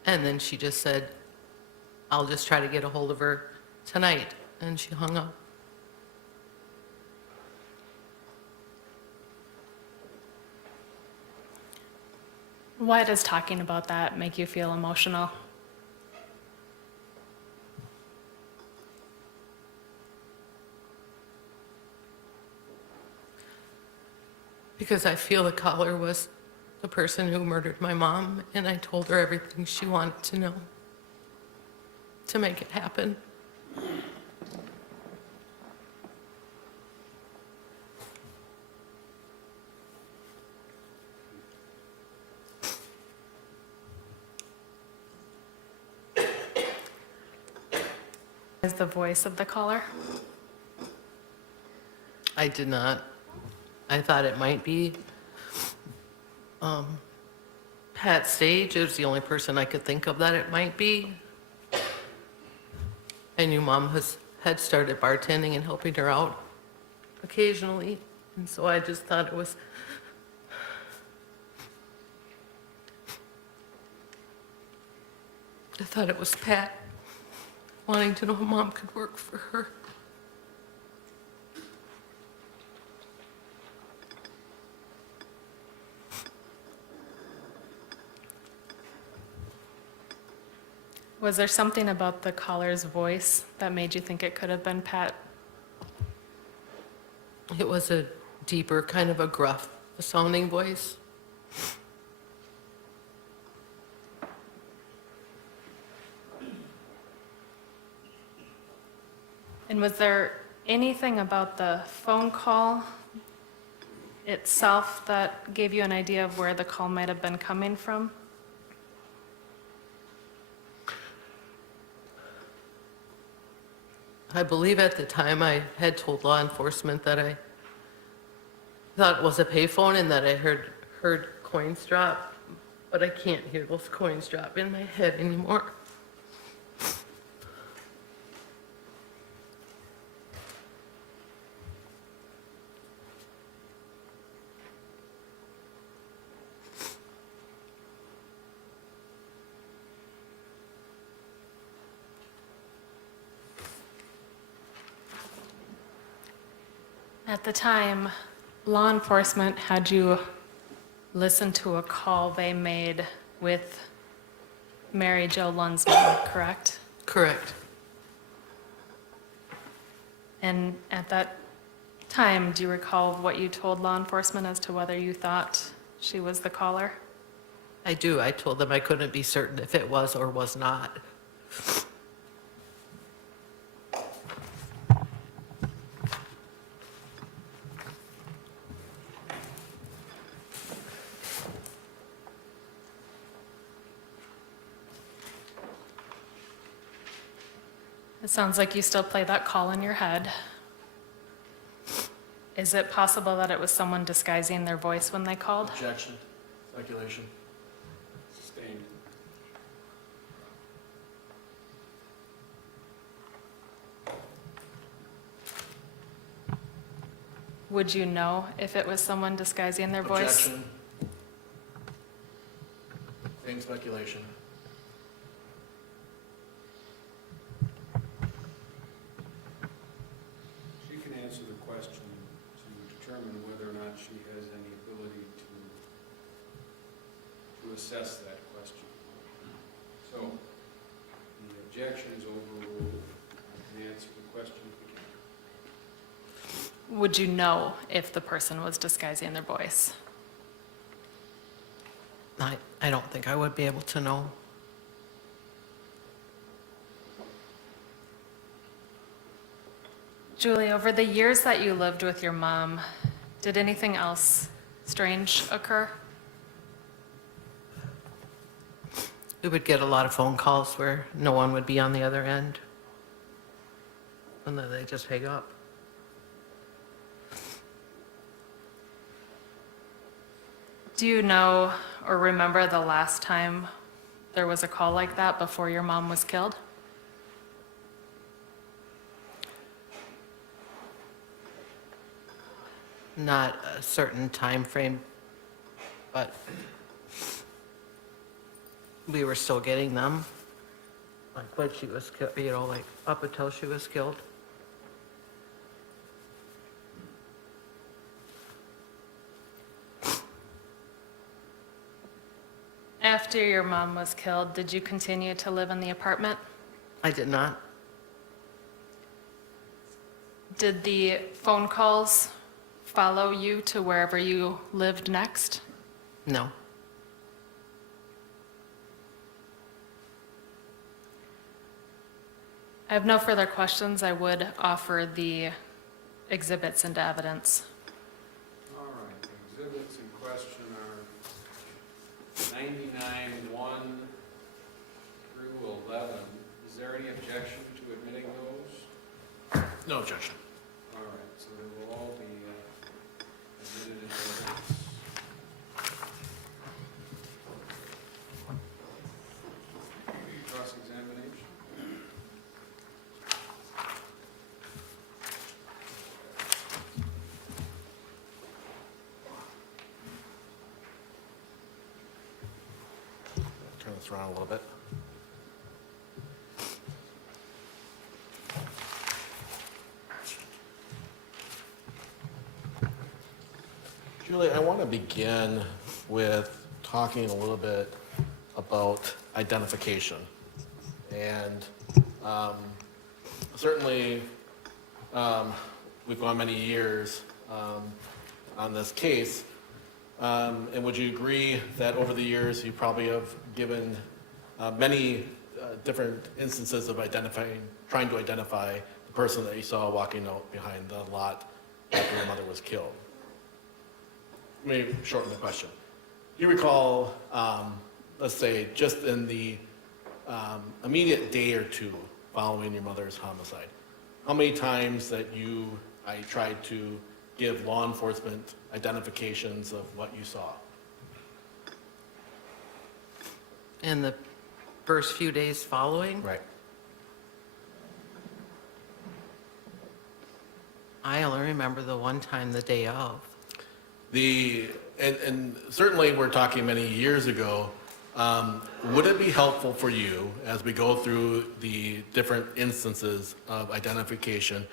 And then she just said, I'll just try to get a hold of her tonight. And she hung up. Why does talking about that make you feel emotional? Because I feel the caller was the person who murdered my mom, and I told her everything she wanted to know to make it happen. Is the voice of the caller? I did not. I thought it might be Pat Sage. It was the only person I could think of that it might be. I knew Mom had started bartending and helping her out occasionally, and so I just thought it was. I thought it was Pat wanting to know if Mom could work for her. Was there something about the caller's voice that made you think it could have been Pat? It was a deeper, kind of a gruff sounding voice. And was there anything about the phone call itself that gave you an idea of where the call might have been coming from? I believe at the time I had told law enforcement that I thought it was a payphone and that I heard coins drop, but I can't hear those coins drop in my head anymore. At the time, law enforcement had you listen to a call they made with Mary Jo Lunsman, correct? Correct. And at that time, do you recall what you told law enforcement as to whether you thought she was the caller? I do. I told them I couldn't be certain if it was or was not. It sounds like you still play that call in your head. Is it possible that it was someone disguising their voice when they called? Objection. Speculation. Sustained. Would you know if it was someone disguising their voice? Objection. Same speculation. She can answer the question to determine whether or not she has any ability to assess that question. So, the objection is overruled. I can answer the question again. Would you know if the person was disguising their voice? I don't think I would be able to know. Julie, over the years that you lived with your mom, did anything else strange occur? We would get a lot of phone calls where no one would be on the other end. And then they just hang up. Do you know or remember the last time there was a call like that before your mom was killed? Not a certain time frame, but we were still getting them. Like when she was killed, you know, like up until she was killed. After your mom was killed, did you continue to live in the apartment? I did not. Did the phone calls follow you to wherever you lived next? No. I have no further questions. I would offer the exhibits into evidence. All right, the exhibits in question are 99-1 through 11. Is there any objection to admitting those? No objection. All right, so they will all be admitted into evidence. Cross-examination. Turn this around a little bit. Julie, I want to begin with talking a little bit about identification. And certainly, we've gone many years on this case. And would you agree that over the years, you probably have given many different instances of trying to identify the person that you saw walking out behind the lot after your mother was killed? Let me shorten the question. Do you recall, let's say, just in the immediate day or two following your mother's homicide, how many times that I tried to give law enforcement identifications of what you saw? In the first few days following, Right. I only remember the one time the day of. And certainly we're talking many years ago. Would it be helpful for you as we go through the different instances of identification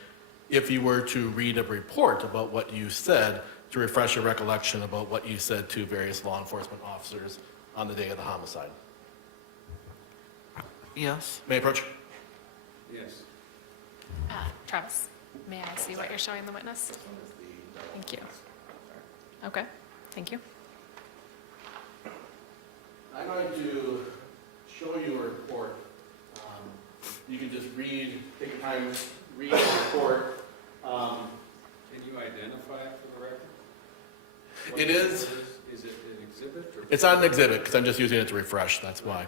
if you were to read a report about what you said to refresh your recollection about what you said to various law enforcement officers on the day of the homicide? Yes. May I approach? Yes. Travis, may I see what you're showing the witness? Thank you. Okay, thank you. I'm going to show you a report. You can just take your time, read the report. Can you identify it for the record? What It is, Is it an exhibit or? it's not an exhibit because I'm just using it to refresh, that's why.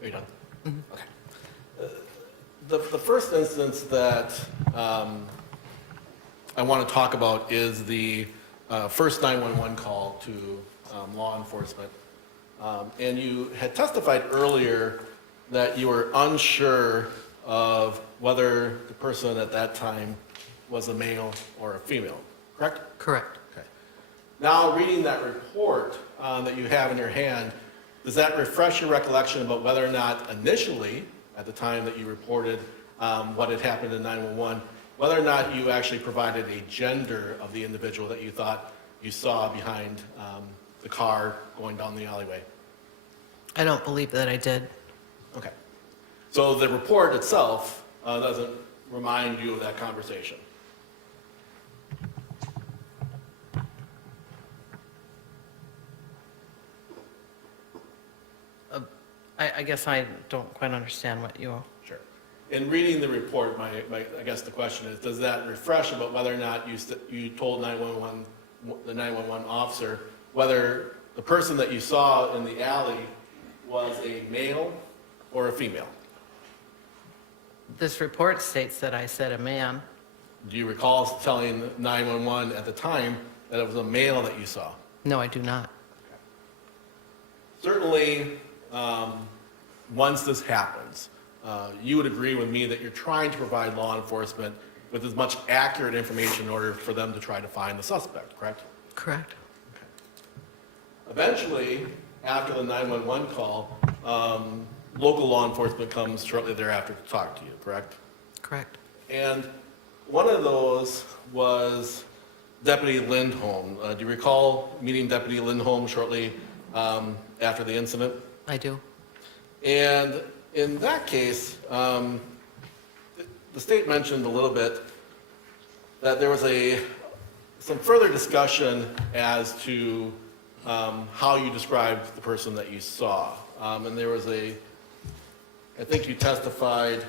Are you done? Okay. The first instance that I want to talk about is the first 911 call to law enforcement. And you had testified earlier that you were unsure of whether the person at that time was a male or a female, correct? Correct. Okay. Now, reading that report that you have in your hand, does that refresh your recollection about whether or not initially, at the time that you reported what had happened in 911, whether or not you actually provided a gender of the individual that you thought you saw behind the car going down the alleyway? I don't believe that I did. Okay. So the report itself doesn't remind you of that conversation? I guess I don't quite understand what you... Sure. In reading the report, I guess the question is, does that refresh about whether or not you told the 911 officer whether the person that you saw in the alley was a male or a female? This report states that I said a man. Do you recall telling 911 at the time that it was a male that you saw? No, I do not. Certainly, once this happens, you would agree with me that you're trying to provide law enforcement with as much accurate information in order for them to try to find the suspect, correct? Correct. Eventually, after the 911 call, local law enforcement comes shortly thereafter to talk to you, correct? Correct. And one of those was Deputy Lindholm. Do you recall meeting Deputy Lindholm shortly after the incident? I do. And in that case, the state mentioned a little bit that there was some further discussion as to how you described the person that you saw. And there was I think you testified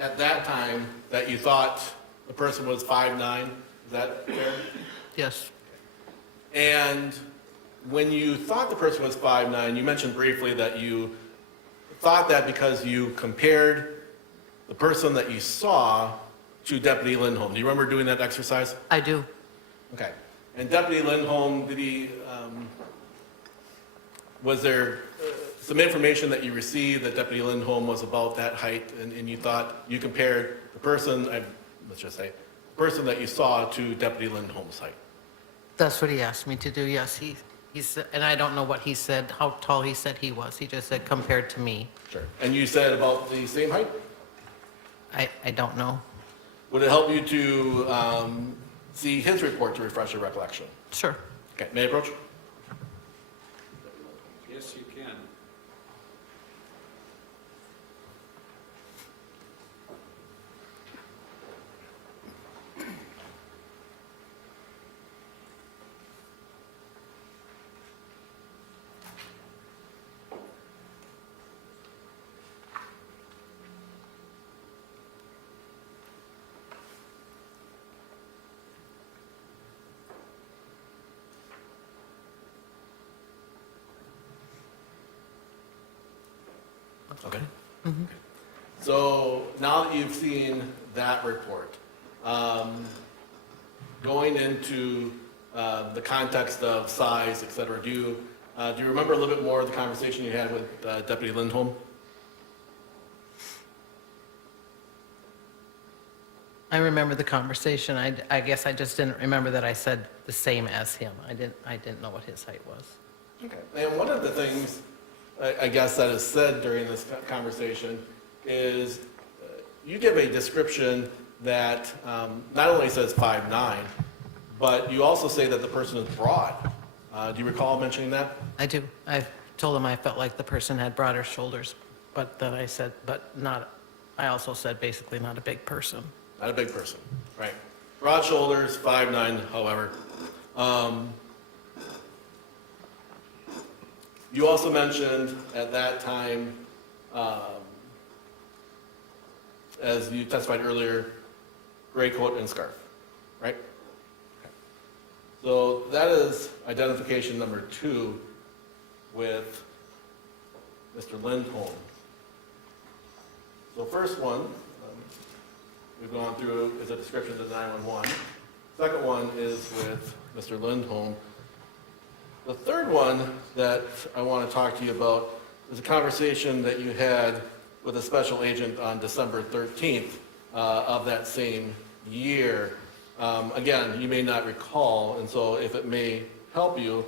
at that time that you thought the person was 5'9", is that fair? Yes. And when you thought the person was 5'9", you mentioned briefly that you thought that because you compared the person that you saw to Deputy Lindholm. Do you remember doing that exercise? I do. Okay. And Deputy Lindholm, was there some information that you received that Deputy Lindholm was about that height, and you thought you compared the person, let's just say, the person that you saw to Deputy Lindholm's height? That's what he asked me to do, yes. He said, and I don't know what he said, how tall he said he was. He just said compared to me. Sure. And you said about the same height? I don't know. Would it help you to see his report to refresh your recollection? Sure. Okay, may I approach? Yes, you can. Okay. So now that you've seen that report, going into the context of size, et cetera, do you remember a little bit more of the conversation you had with Deputy Lindholm? I remember the conversation. I guess I just didn't remember that I said the same as him. I didn't know what his height was. Okay. And one of the things, I guess, that is said during this conversation is you give a description that not only says 5'9", but you also say that the person is broad. Do you recall mentioning that? I do. I told him I felt like the person had broader shoulders, but then I said, but not, I also said basically not a big person. Not a big person, right. Broad shoulders, 5'9", however. You also mentioned at that time, as you testified earlier, gray coat and scarf, right? Okay. So that is identification number 2 with Mr. Lindholm. So first one, we've gone through is a description of the 911. Second one is with Mr. Lindholm. The third one that I want to talk to you about is a conversation that you had with a special agent on December 13th of that same year. Again, you may not recall, and so if it may help you,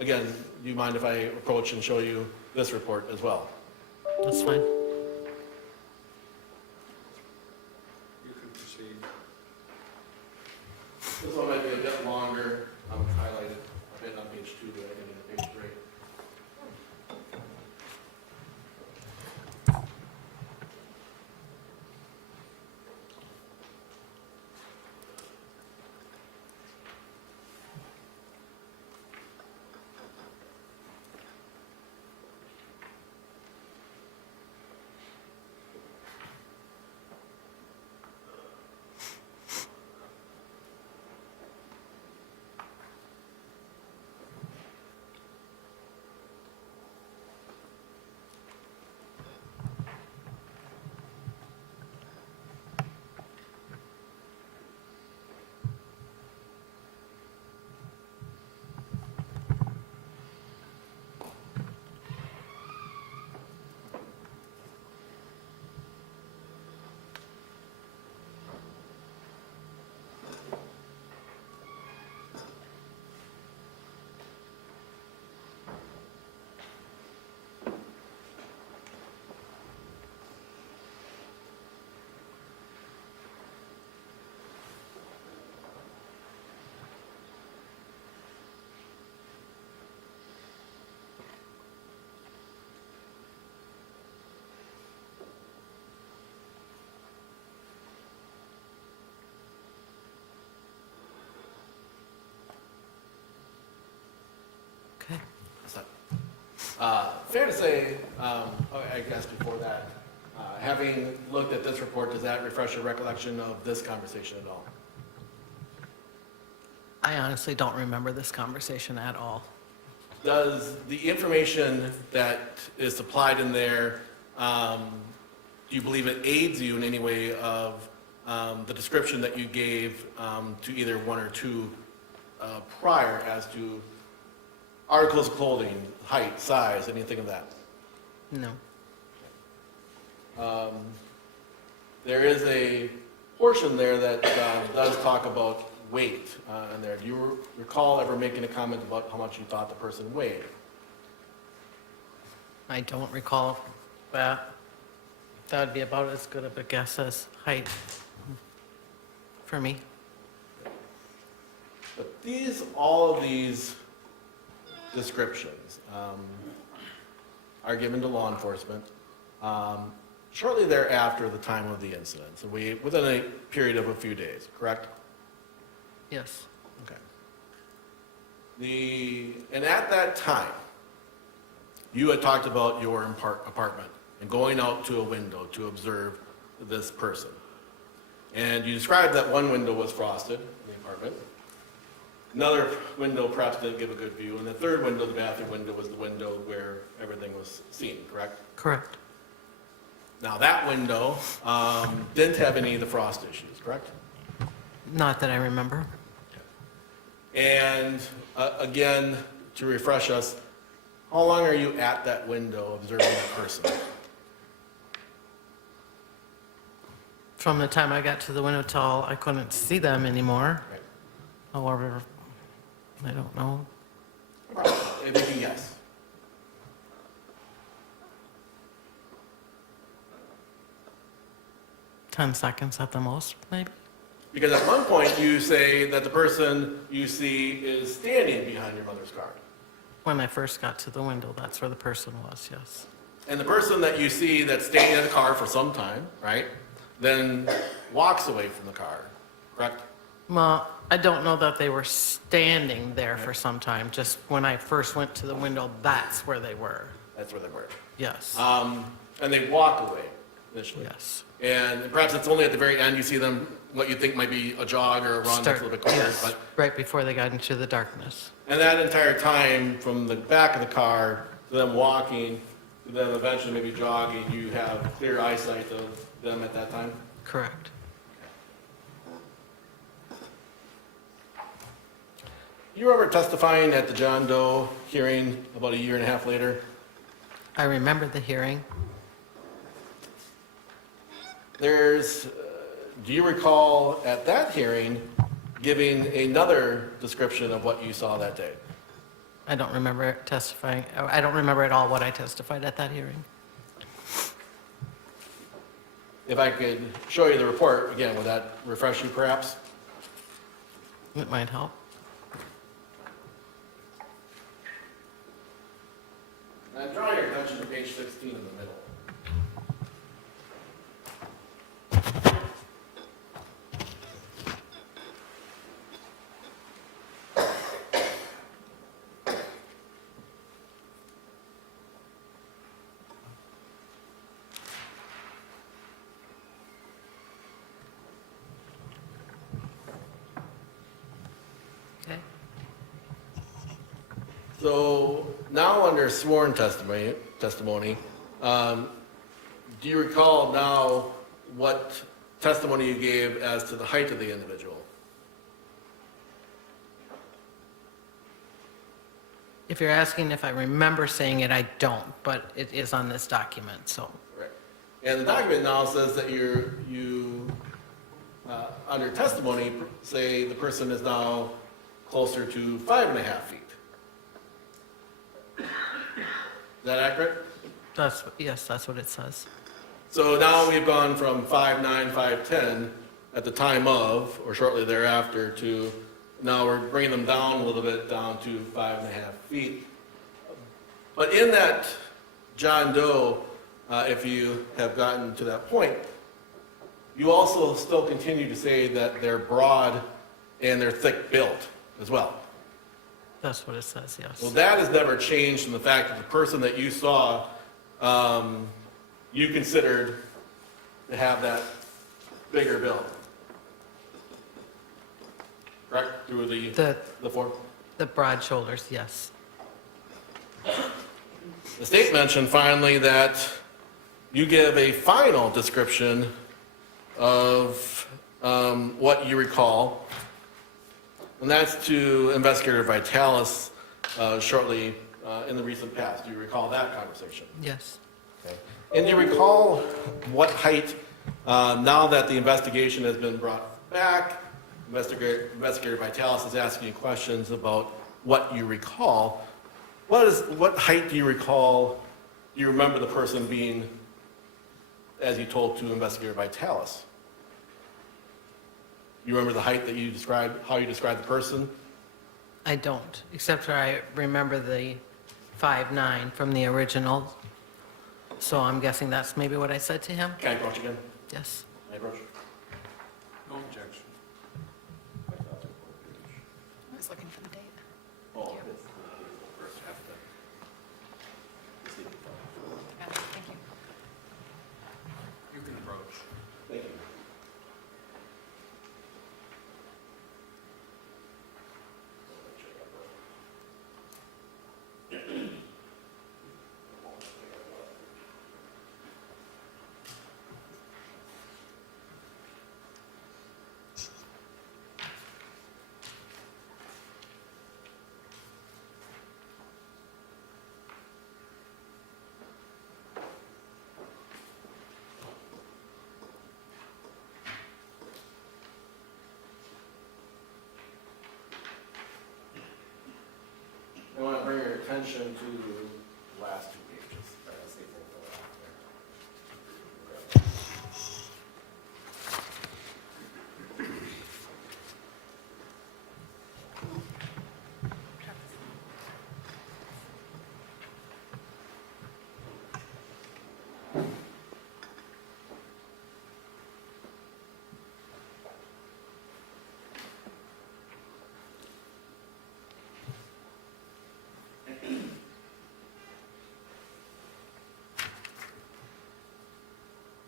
again, do you mind if I approach and show you this report as well? That's fine. You can proceed. This one might be a bit longer. I'm highlighted a bit on page 2, but I did it on page 3. Fair to say, I guess before that, having looked at this report, does that refresh your recollection of this conversation at all? I honestly don't remember this conversation at all. Does the information that is supplied in there, do you believe it aids you in any way of the description that you gave to either one or two prior as to articles of clothing, height, size, anything of that? No. There is a portion there that does talk about weight in there. Do you recall ever making a comment about how much you thought the person weighed? I don't recall that. That would be about as good of a guess as height for me. But all of these descriptions are given to law enforcement shortly thereafter the time of the incident. So within a period of a few days, correct? Yes. Okay. And at that time, you had talked about your apartment and going out to a window to observe this person. And you described that one window was frosted in the apartment. Another window perhaps didn't give a good view. And the third window, the bathroom window, was the window where everything was seen, correct? Correct. Now, that window didn't have any of the frost issues, correct? Not that I remember. And again, to refresh us, how long are you at that window observing that person? From the time I got to the window till I couldn't see them anymore. Right. However, I don't know. I think a yes. Ten seconds at the most, maybe? Because at one point you say that the person you see is standing behind your mother's car. When I first got to the window, that's where the person was, yes. And the person that you see that's staying in the car for some time, right, then walks away from the car, correct? Well, I don't know that they were standing there for some time. Just when I first went to the window, that's where they were. That's where they were. Yes. And they walk away initially. Yes. And perhaps it's only at the very end you see them, what you think might be a jog or a run that's a little bit quicker. Yes, But, right before they got into the darkness. and that entire time from the back of the car to them walking, to them eventually maybe jogging, you have clear eyesight of them at that time? Correct. You remember testifying at the John Doe hearing about a year and a half later? I remember the hearing. Do you recall at that hearing giving another description of what you saw that day? I don't remember testifying. I don't remember at all what I testified at that hearing. If I could show you the report, again, would that refresh you perhaps? It might help. I'm drawing your attention to page 16 in the middle. Okay. So now under sworn testimony, do you recall now what testimony you gave as to the height of the individual? If you're asking if I remember saying it, I don't, but it is on this document, so. Right. And the document now says that under testimony, say the person is now closer to 5.5 feet. Is that accurate? Yes, that's what it says. So now we've gone from 5'9", 5'10" at the time of, or shortly thereafter, to now we're bringing them down a little bit, down to 5.5 feet. But in that John Doe, if you have gotten to that point, you also still continue to say that they're broad and they're thick built as well. That's what it says, yes. Well, that has never changed from the fact that the person that you saw, you considered to have that bigger bill. Correct? Through the form? The broad shoulders, yes. The state mentioned finally that you give a final description of what you recall, and that's to Investigator Vitalis shortly in the recent past. Do you recall that conversation? Yes. Okay. And do you recall what height, now that the investigation has been brought back, Investigator Vitalis is asking you questions about what you recall. What height do you recall, do you remember the person being, as you told to Investigator Vitalis? You remember the height that you described, how you described the person? I don't, except for I remember the 5'9" from the original. So I'm guessing that's maybe what I said to him? Can I approach again? Yes. Can I approach? No objection. I was looking for the date. Oh, Yeah, thank you. You can approach. thank you. I want to bring your attention to the last two pages.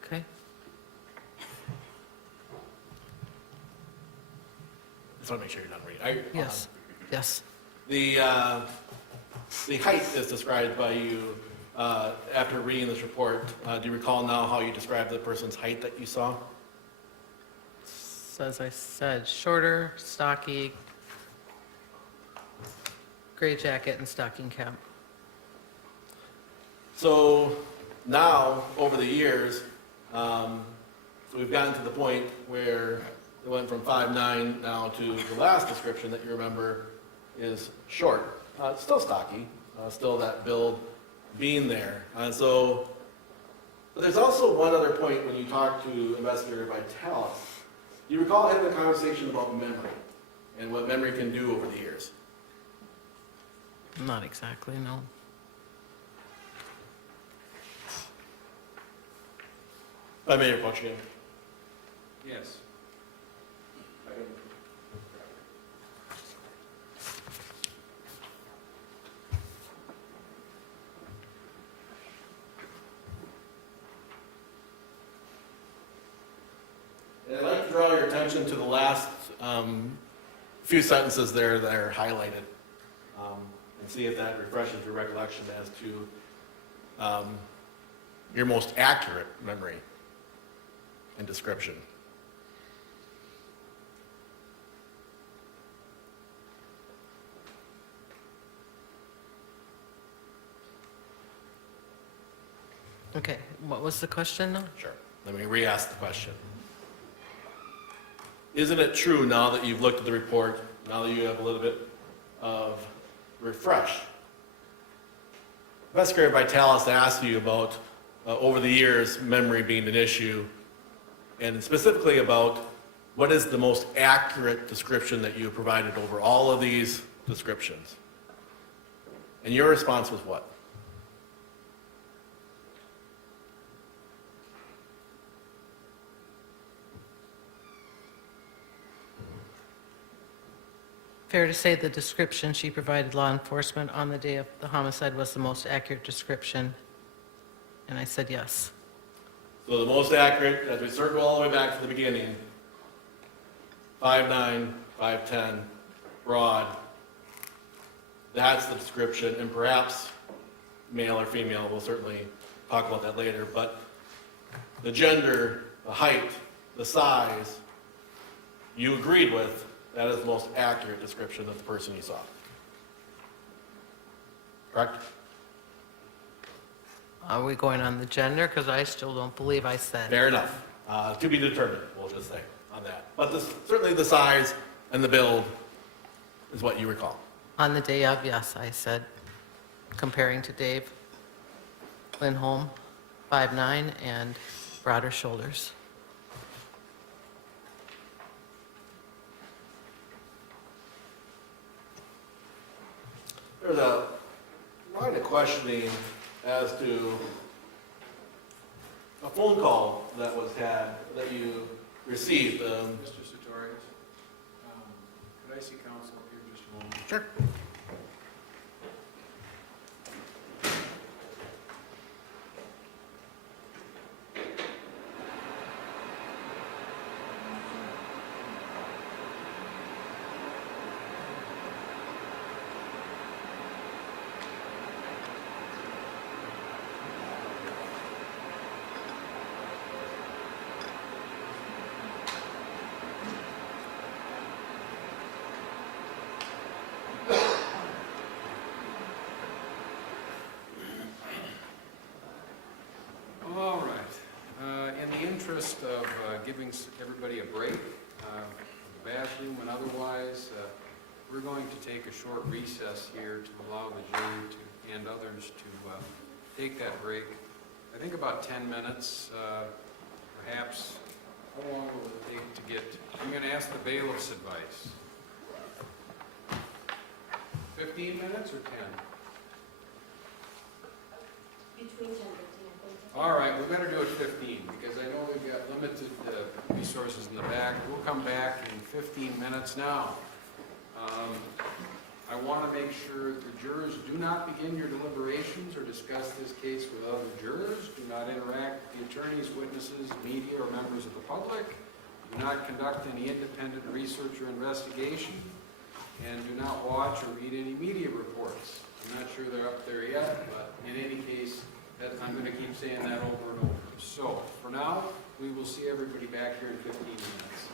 Okay. Just want to make sure you're done reading. Yes. Yes. The height is described by you after reading this report. Do you recall now how you described the person's height that you saw? So as I said, shorter, stocky, gray jacket and stocking cap. So now, over the years, we've gotten to the point where it went from 5'9" now to the last description that you remember is short. Still stocky, still that build being there. But there's also one other point when you talk to Investigator Vitalis. You recall having a conversation about memory and what memory can do over the years. Not exactly, no. I may approach again. Yes. And I'd like to draw your attention to the last few sentences there that are highlighted, and see if that refreshes your recollection as to your most accurate memory and description. Okay, what was the question now? Sure. Let me re-ask the question. Isn't it true now that you've looked at the report, now that you have a little bit of refresh? Investigator Vitalis asked you about, over the years, memory being an issue, and specifically about what is the most accurate description that you have provided over all of these descriptions? And your response was what? fair to say the description she provided law enforcement on the day of the homicide was the most accurate description? And I said yes. So the most accurate, as we circle all the way back to the beginning, 5'9", 5'10", broad. That's the description, and perhaps male or female, we'll certainly talk about that later, but the gender, the height, the size, you agreed with, that is the most accurate description of the person you saw. Correct? Are we going on the gender? Because I still don't believe I said. Fair enough. To be determined, we'll just say on that. But certainly the size and the build is what you recall. On the day of, yes, I said, comparing to Dave Lindholm, 5'9", and broader shoulders. There's a line of questioning as to a phone call that was had, that you received. Mr. Sartorius, could I see counsel here just a moment? Sure. All right. In the interest of giving everybody a break, the bathroom and otherwise, we're going to take a short recess here to allow the jury and others to take that break. I think about 10 minutes, perhaps. How long will it take to get? I'm going to ask the bailiff's advice. 15 minutes or 10? Between 10 and 15, I think. All right, we better do it 15, because I know we've got limited resources in the back. We'll come back in 15 minutes now. I want to make sure the jurors do not begin your deliberations or discuss this case with other jurors. Do not interact with the attorneys, witnesses, media, or members of the public. Do not conduct any independent research or investigation. And do not watch or read any media reports. I'm not sure they're up there yet, but in any case, I'm going to keep saying that over and over. So, for now, we will see everybody back here in 15 minutes.